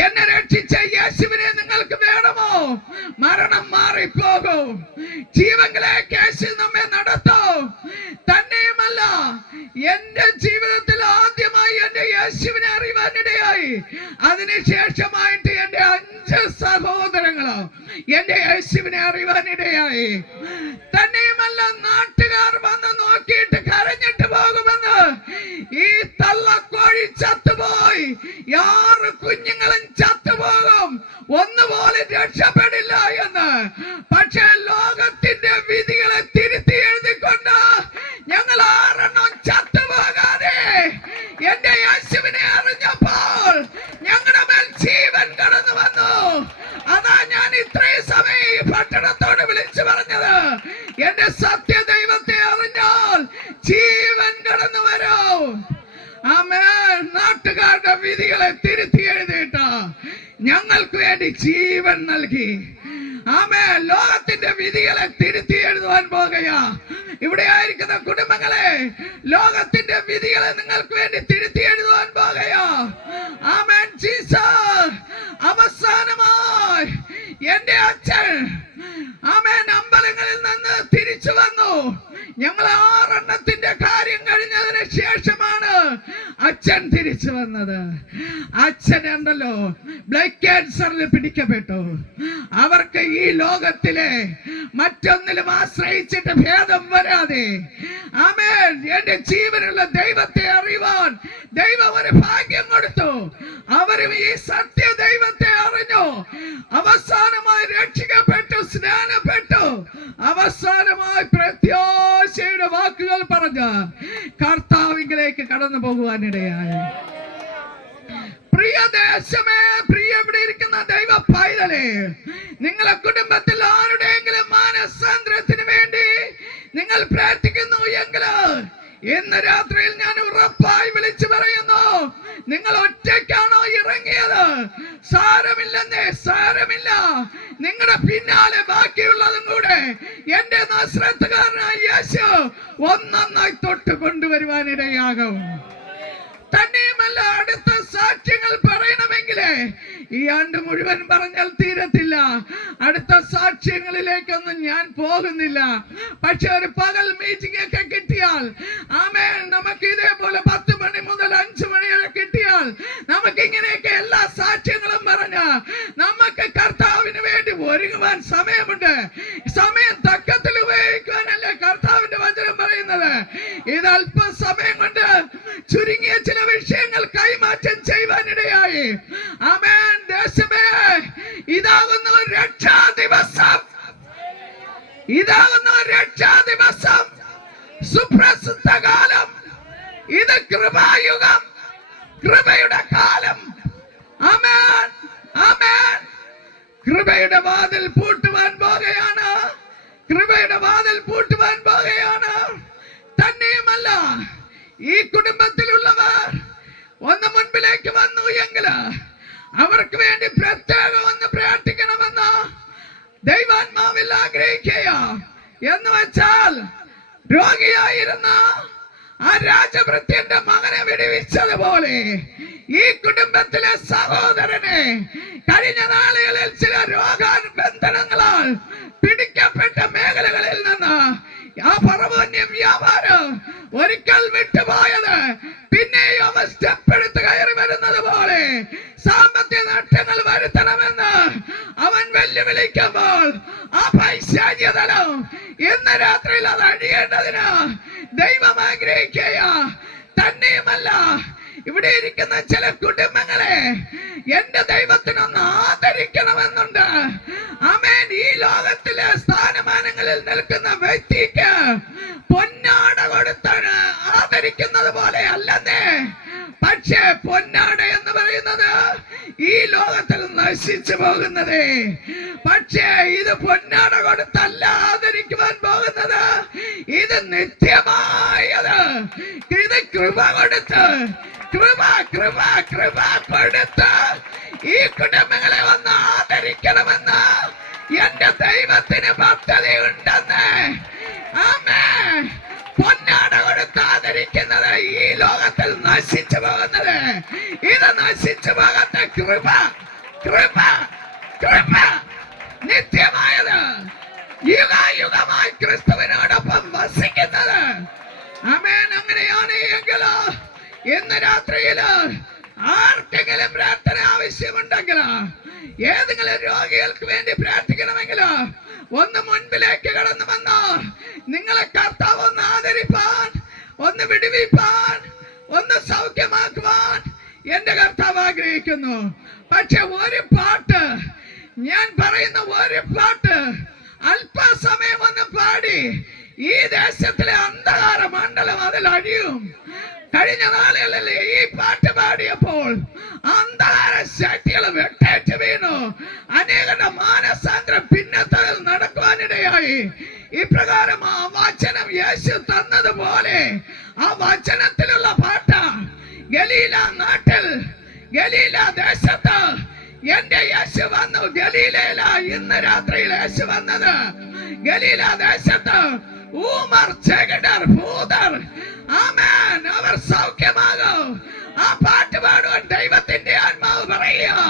എന്നെ രക്ഷിച്ച യേശുവിനെ നിങ്ങൾക്ക് വേണമോ? മരണം മാറിപ്പോകും. ജീവനിലേക്ക് യേശു നമ്മെ നടത്തും. തന്നെയുമല്ല, എന്റെ ജീവിതത്തിൽ ആദ്യമായി എന്റെ യേശുവിനെ അറിയുവാനിടയായി. അതിനുശേഷമായിട്ട് എന്റെ 5 സഹോദരങ്ങളോ എന്റെ യേശുവിനെ അറിയുവാനിടയായി. തന്നെയുമല്ല, നാട്ടുകാർ വന്ന് നോക്കിയിട്ട് കരഞ്ഞിട്ട് പോകുമെന്ന്. ഈ തള്ളക്കോഴി ചത്തുപോയി, 6 കുഞ്ഞുങ്ങളും ചത്തുപോകും, ഒന്നുപോലെ രക്ഷപ്പെടില്ല എന്ന്. പക്ഷെ ലോകത്തിന്റെ വിധികളെ തിരുത്തി എഴുതിക്കൊണ്ട് ഞങ്ങൾ 6 ചത്തുപോകാതെ എന്റെ യേശുവിനെ അറിഞ്ഞപ്പോൾ ഞങ്ങളുടെ മേൽ ജീവൻ കടന്നു വന്നു. അതാ ഞാൻ ഇത്രയും സമയം ഈ പട്ടണത്തോട് വിളിച്ചു പറഞ്ഞത്, എന്റെ സത്യ ദൈവത്തെ അറിഞ്ഞാൽ ജീവൻ കടന്നു വരും. ആമേൻ. നാട്ടുകാരുടെ വിധികളെ തിരുത്തി എഴുതിയിട്ട് ഞങ്ങൾക്ക് വേണ്ടി ജീവൻ നൽകി. ആമേൻ. ലോകത്തിന്റെ വിധികളെ തിരുത്തി എഴുതുവാൻ പോകുകയാ. ഇവിടെ ആയിരിക്കുന്ന കുടുംബങ്ങളെ, ലോകത്തിന്റെ വിധികളെ നിങ്ങൾക്ക് വേണ്ടി തിരുത്തി എഴുതുവാൻ പോകുകയാ. ആമേൻ. ജീസസ്. അവസാനമായി എന്റെ അച്ഛൻ ആമേൻ അമ്പലങ്ങളിൽ നിന്ന് തിരിച്ചു വന്നു. ഞങ്ങൾ 6 കാര്യം കഴിഞ്ഞതിന് ശേഷമാണ് അച്ഛൻ തിരിച്ചു വന്നത്. അച്ഛൻ ഉണ്ടല്ലോ ബ്ലഡ് ക്യാൻസറിൽ പിടിക്കപ്പെട്ടു. അവർക്ക് ഈ ലോകത്തിലെ മറ്റൊന്നിലും ആശ്രയിച്ചിട്ട് ഭേദം വരാതെ ആമേൻ എന്റെ ജീവനുള്ള ദൈവത്തെ അറിയുവാൻ ദൈവം ഒരു ഭാഗ്യം കൊടുത്തു. അവരും ഈ സത്യ ദൈവത്തെ അറിഞ്ഞു. അവസാനമായി രക്ഷിക്കപ്പെട്ടു, സ്നാനപ്പെട്ടു. അവസാനമായി പ്രത്യാശയുടെ വാക്കുകൾ പറഞ്ഞ് കർത്താവിലേക്ക് കടന്നു പോകുവാനിടയായി. പ്രിയ ദേശമേ, പ്രിയ ഇവിടെ ഇരിക്കുന്ന ദൈവ പൈതലേ, നിങ്ങളെ കുടുംബത്തിൽ ആരുടെയെങ്കിലും മാനസാന്തരത്തിന് വേണ്ടി നിങ്ങൾ പ്രാർത്ഥിക്കുന്നു എങ്കിൽ ഇന്ന് രാത്രിയിൽ ഞാൻ ഉറപ്പായി വിളിച്ചു പറയുന്നു, നിങ്ങൾ ഒറ്റയ്ക്കാണോ ഇറങ്ങിയത്? സാരമില്ലെന്നേ, സാരമില്ല. നിങ്ങളുടെ പിന്നാലെ ബാക്കിയുള്ളതും കൂടെ എന്റെ നസ്രത്തുകാരനായ യേശു ഒന്നൊന്നായി തൊട്ട് കൊണ്ടുവരുവാനിടയാകും. തന്നെയുമല്ല, അടുത്ത സാക്ഷ്യങ്ങൾ പറയണമെങ്കിലേ ഈ ആണ്ട് മുഴുവൻ പറഞ്ഞാൽ തീരത്തില്ല. അടുത്ത സാക്ഷ്യങ്ങളിലേക്കൊന്നും ഞാൻ പോകുന്നില്ല. പക്ഷെ ഒരു പകൽ മീറ്റിംഗ് ഒക്കെ കിട്ടിയാൽ ആമേൻ, നമുക്ക് ഇതേപോലെ 10 മണി മുതൽ 5 മണി വരെ കിട്ടിയാൽ നമുക്ക് ഇങ്ങനെയൊക്കെ എല്ലാ സാക്ഷ്യങ്ങളും പറഞ്ഞ് നമുക്ക് കർത്താവിന് വേണ്ടി ഒരുങ്ങുവാൻ സമയമുണ്ട്. സമയം തക്കത്തിൽ ഉപയോഗിക്കുവാനല്ലേ കർത്താവിന്റെ വചനം പറയുന്നത്. ഇത് അല്പസമയം കൊണ്ട് ചുരുങ്ങിയ ചില വിഷയങ്ങൾ കൈമാറ്റം ചെയ്യുവാനിടയായി. ആമേൻ. ദേശമേ, ഇതാകുന്ന രക്ഷാ ദിവസം, ഇതാകുന്ന രക്ഷാ ദിവസം, സുപ്രസിദ്ധ കാലം. ഇത് കൃപായുഗം, കൃപയുടെ കാലം. ആമേൻ, ആമേൻ. കൃപയുടെ വാതിൽ പൂട്ടുവാൻ പോകുകയാണ്. കൃപയുടെ വാതിൽ പൂട്ടുവാൻ പോകുകയാണ്. തന്നെയുമല്ല, ഈ കുടുംബത്തിലുള്ളവർ ഒന്ന് മുൻപിലേക്ക് വന്നു എങ്കിൽ അവർക്ക് വേണ്ടി പ്രത്യേകം ഒന്ന് പ്രാർത്ഥിക്കണമെന്ന് ദൈവാത്മാവിൽ ആഗ്രഹിക്കുക. എന്ന് വെച്ചാൽ രോഗിയായിരുന്ന ആ രാജഭൃത്യന്റെ മകനെ വിടുവിച്ചതുപോലെ ഈ കുടുംബത്തിലെ സഹോദരനെ കഴിഞ്ഞ നാളുകളിൽ ചില രോഗബന്ധനങ്ങളാൽ പിടിക്കപ്പെട്ട മേഖലകളിൽ നിന്ന് ആ പറവന്യം വ്യാപാരം ഒരിക്കൽ വിട്ടുപോയത് പിന്നെയും അവ സ്റ്റെപ്പ് എടുത്ത് കയറി വരുന്നത് പോലെ സാമ്പത്തിക നഷ്ടങ്ങൾ വരുത്തണമെന്ന് അവൻ വെല്ലുവിളിക്കുമ്പോൾ ആ പൈശാചികതലം ഇന്ന് രാത്രിയിൽ അത് അഴിയേണ്ടതിന് ദൈവം ആഗ്രഹിക്കുക. തന്നെയുമല്ല, ഇവിടെ ഇരിക്കുന്ന ചില കുടുംബങ്ങളെ എന്റെ ദൈവത്തിനൊന്ന് ആദരിക്കണമെന്നുണ്ട്. ആമേൻ. ഈ ലോകത്തിലെ സ്ഥാനമാനങ്ങളിൽ നിൽക്കുന്ന വ്യക്തിക്ക് പൊന്നാട കൊടുത്താണ് ആദരിക്കുന്നത് പോലെ അല്ലെന്നേ. പക്ഷേ പൊന്നാട എന്ന് പറയുന്നത് ഈ ലോകത്തിൽ നശിച്ചു പോകുന്നത്. പക്ഷേ ഇത് പൊന്നാട കൊടുത്തല്ല ആദരിക്കുവാൻ പോകുന്നത്. ഇത് നിത്യമായത്. ഇത് കൃപ കൊടുത്ത് കൃപ കൃപ കൃപ കൊടുത്ത് ഈ കുടുംബങ്ങളെ ഒന്ന് ആദരിക്കണമെന്ന് എന്റെ ദൈവത്തിന് പദ്ധതി ഉണ്ടെന്ന്. ആമേൻ. പൊന്നാട കൊടുത്ത് ആദരിക്കുന്നത് ഈ ലോകത്തിൽ നശിച്ചു പോകുന്നത്. ഇത് നശിച്ചു പോകാത്ത കൃപ കൃപ കൃപ നിത്യമായത്, യുഗായുഗമായി ക്രിസ്തുവിനോടൊപ്പം വസിക്കുന്നത്. ആമേൻ. അങ്ങനെയാണ് എങ്കിൽ ഇന്ന് രാത്രിയിൽ ആർക്കെങ്കിലും പ്രാർത്ഥന ആവശ്യമുണ്ടെങ്കിൽ, ഏതെങ്കിലും രോഗികൾക്ക് വേണ്ടി പ്രാർത്ഥിക്കണമെങ്കിൽ ഒന്ന് മുൻപിലേക്ക് കടന്നു വന്നോ. നിങ്ങളെ കർത്താവ് ഒന്ന് ആദരിപ്പാൻ, ഒന്ന് വിടുവിപ്പാൻ, ഒന്ന് സൗഖ്യമാക്കുവാൻ എന്റെ കർത്താവ് ആഗ്രഹിക്കുന്നു. പക്ഷെ ഒരു പാട്ട്, ഞാൻ പറയുന്ന ഒരു പാട്ട് അല്പസമയം ഒന്ന് പാടി ഈ ദേശത്തിലെ അന്ധകാര മണ്ഡലം അതിൽ അഴിയും. കഴിഞ്ഞ നാളുകളിൽ ഈ പാട്ട് പാടിയപ്പോൾ അന്ധകാര ശക്തികൾ വെട്ടേറ്റ് വീണു. അനേകരുടെ മാനസാന്തരം പിന്നത്തതിൽ നടക്കുവാനിടയായി. ഇപ്രകാരം ആ വചനം യേശു തന്നതുപോലെ ആ വചനത്തിലുള്ള പാട്ട ഗലീല നാട്ടിൽ, ഗലീല ദേശത്ത് എന്റെ യേശു വന്നു. ഗലീലയില ഇന്ന് രാത്രിയിൽ യേശു വന്നത്. ഗലീല ദേശത്ത് ഊമർ, ചെകിടർ, ഭൂതർ, ആമേൻ, അവർ സൗഖ്യമാകും. ആ പാട്ട് പാടുവാൻ ദൈവത്തിന്റെ ആത്മാവ് പറയുക.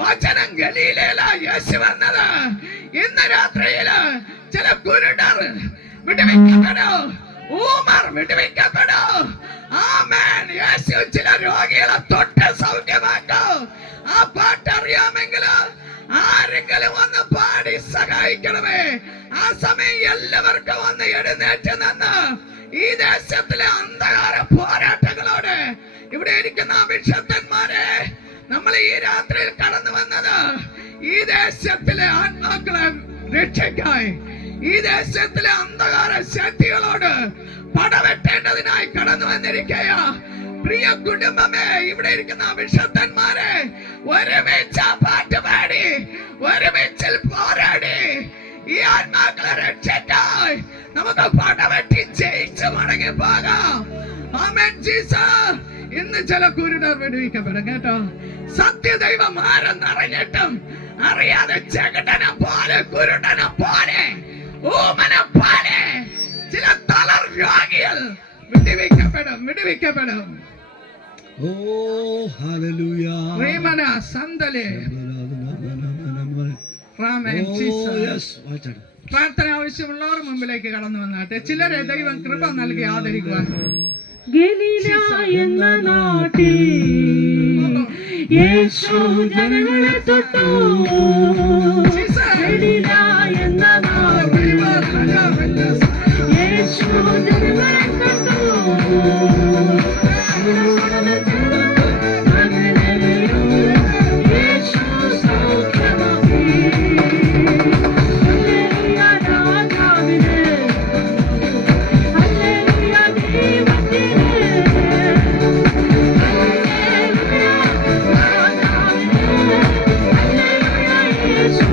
വചനം ഗലീലയില യേശു വന്നത്. ഇന്ന് രാത്രിയില് ചില കുരുടർ വിടുവിക്കപ്പെടും, ഊമർ വിടുവിക്കപ്പെടും. ആമേൻ. യേശു ചില രോഗികളെ തൊട്ട് സൗഖ്യമാക്കും. ആ പാട്ട് അറിയാമെങ്കിൽ ആരെങ്കിലും ഒന്ന് പാടി സഹായിക്കണമേ. ആ സമയം എല്ലാവർക്കും ഒന്ന് എഴുന്നേറ്റ് നിന്ന് ഈ ദേശത്തിലെ അന്ധകാര പോരാട്ടങ്ങളോട് ഇവിടെ ഇരിക്കുന്ന വിശുദ്ധന്മാരെ, നമ്മൾ ഈ രാത്രിയിൽ കടന്നു വന്നത് ഈ ദേശത്തിലെ ആത്മാക്കളെ രക്ഷയ്ക്കായി, ഈ ദേശത്തിലെ അന്ധകാര ശക്തികളോട് പടവെട്ടേണ്ടതിനായി കടന്നു വന്നിരിക്കുക. പ്രിയ കുടുംബമേ, ഇവിടെ ഇരിക്കുന്ന വിശുദ്ധന്മാരെ, ഒരുമിച്ച് പാട്ട് പാടി ഒരുമിച്ച് പോരാടി ഈ ആത്മാക്കളെ രക്ഷിക്കായി നമുക്ക് പടവെട്ടി ജയിച്ച് മടങ്ങി പോകാം. ആമേൻ ജീസസ്. ഇന്ന് ചില കുരുടർ വിടുവിക്കപ്പെടും കേട്ടോ. സത്യദൈവം ആരെന്നറിഞ്ഞിട്ടും അറിയാതെ ചെകിടനെ പോലെ, കുരുടനെ പോലെ, ഊമനെ പോലെ ചില തളർ രോഗികൾ വിടുവിക്കപ്പെടും, വിടുവിക്കപ്പെടും. ഓ ഹല്ലേലൂയ. റീമന സന്തലേ ആമേൻ ജീസസ്. പ്രാർത്ഥന ആവശ്യമുള്ളവർ മുമ്പിലേക്ക് കടന്നു വന്നാട്ടെ. ചിലരെ ദൈവം കൃപ നൽകി ആദരിക്കുവാൻ പോകുന്നു. ഗലീല എന്ന നാട്ടിൽ യേശു ജനങ്ങളെ തൊട്ടു. ഗലീല എന്ന നാട്ടിൽ യേശു ജനങ്ങളെ തൊട്ടു. യേശു സൗഖ്യമാക്കി. ഹല്ലേലൂയ രാജാവിനെ, ഹല്ലേലൂയ ദൈവത്തിനെ, ഹല്ലേലൂയ രാജാവിനെ, ഹല്ലേലൂയ യേശു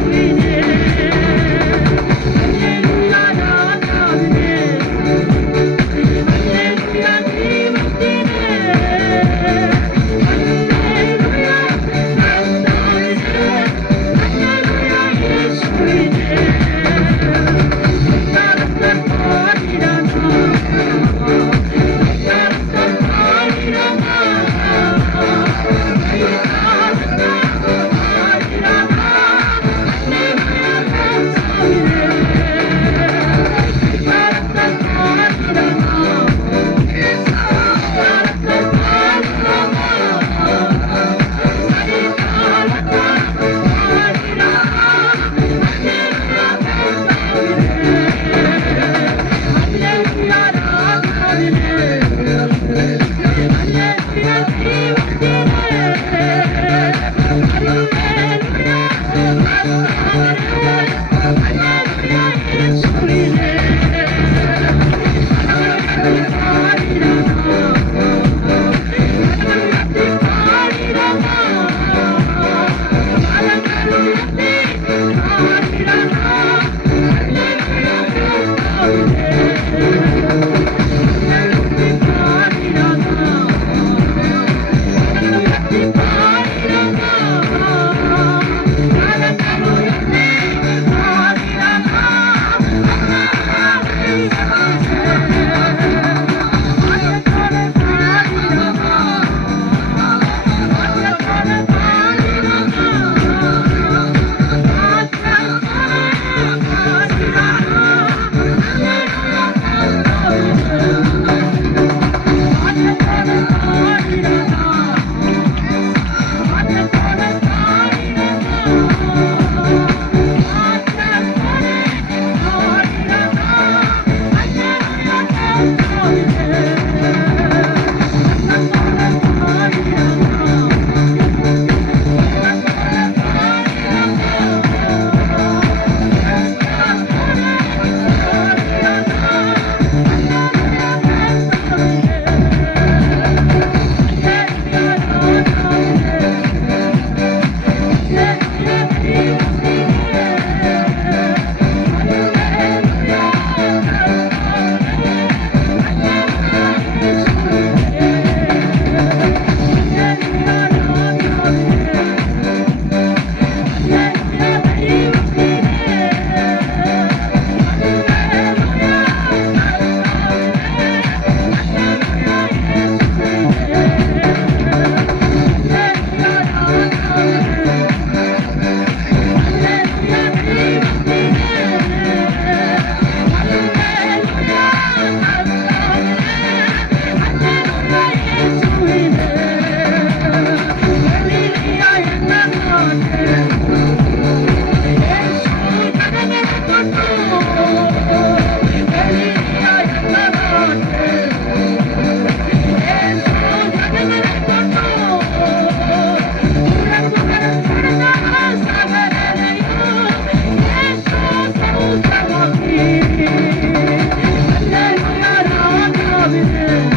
രാജാവിന്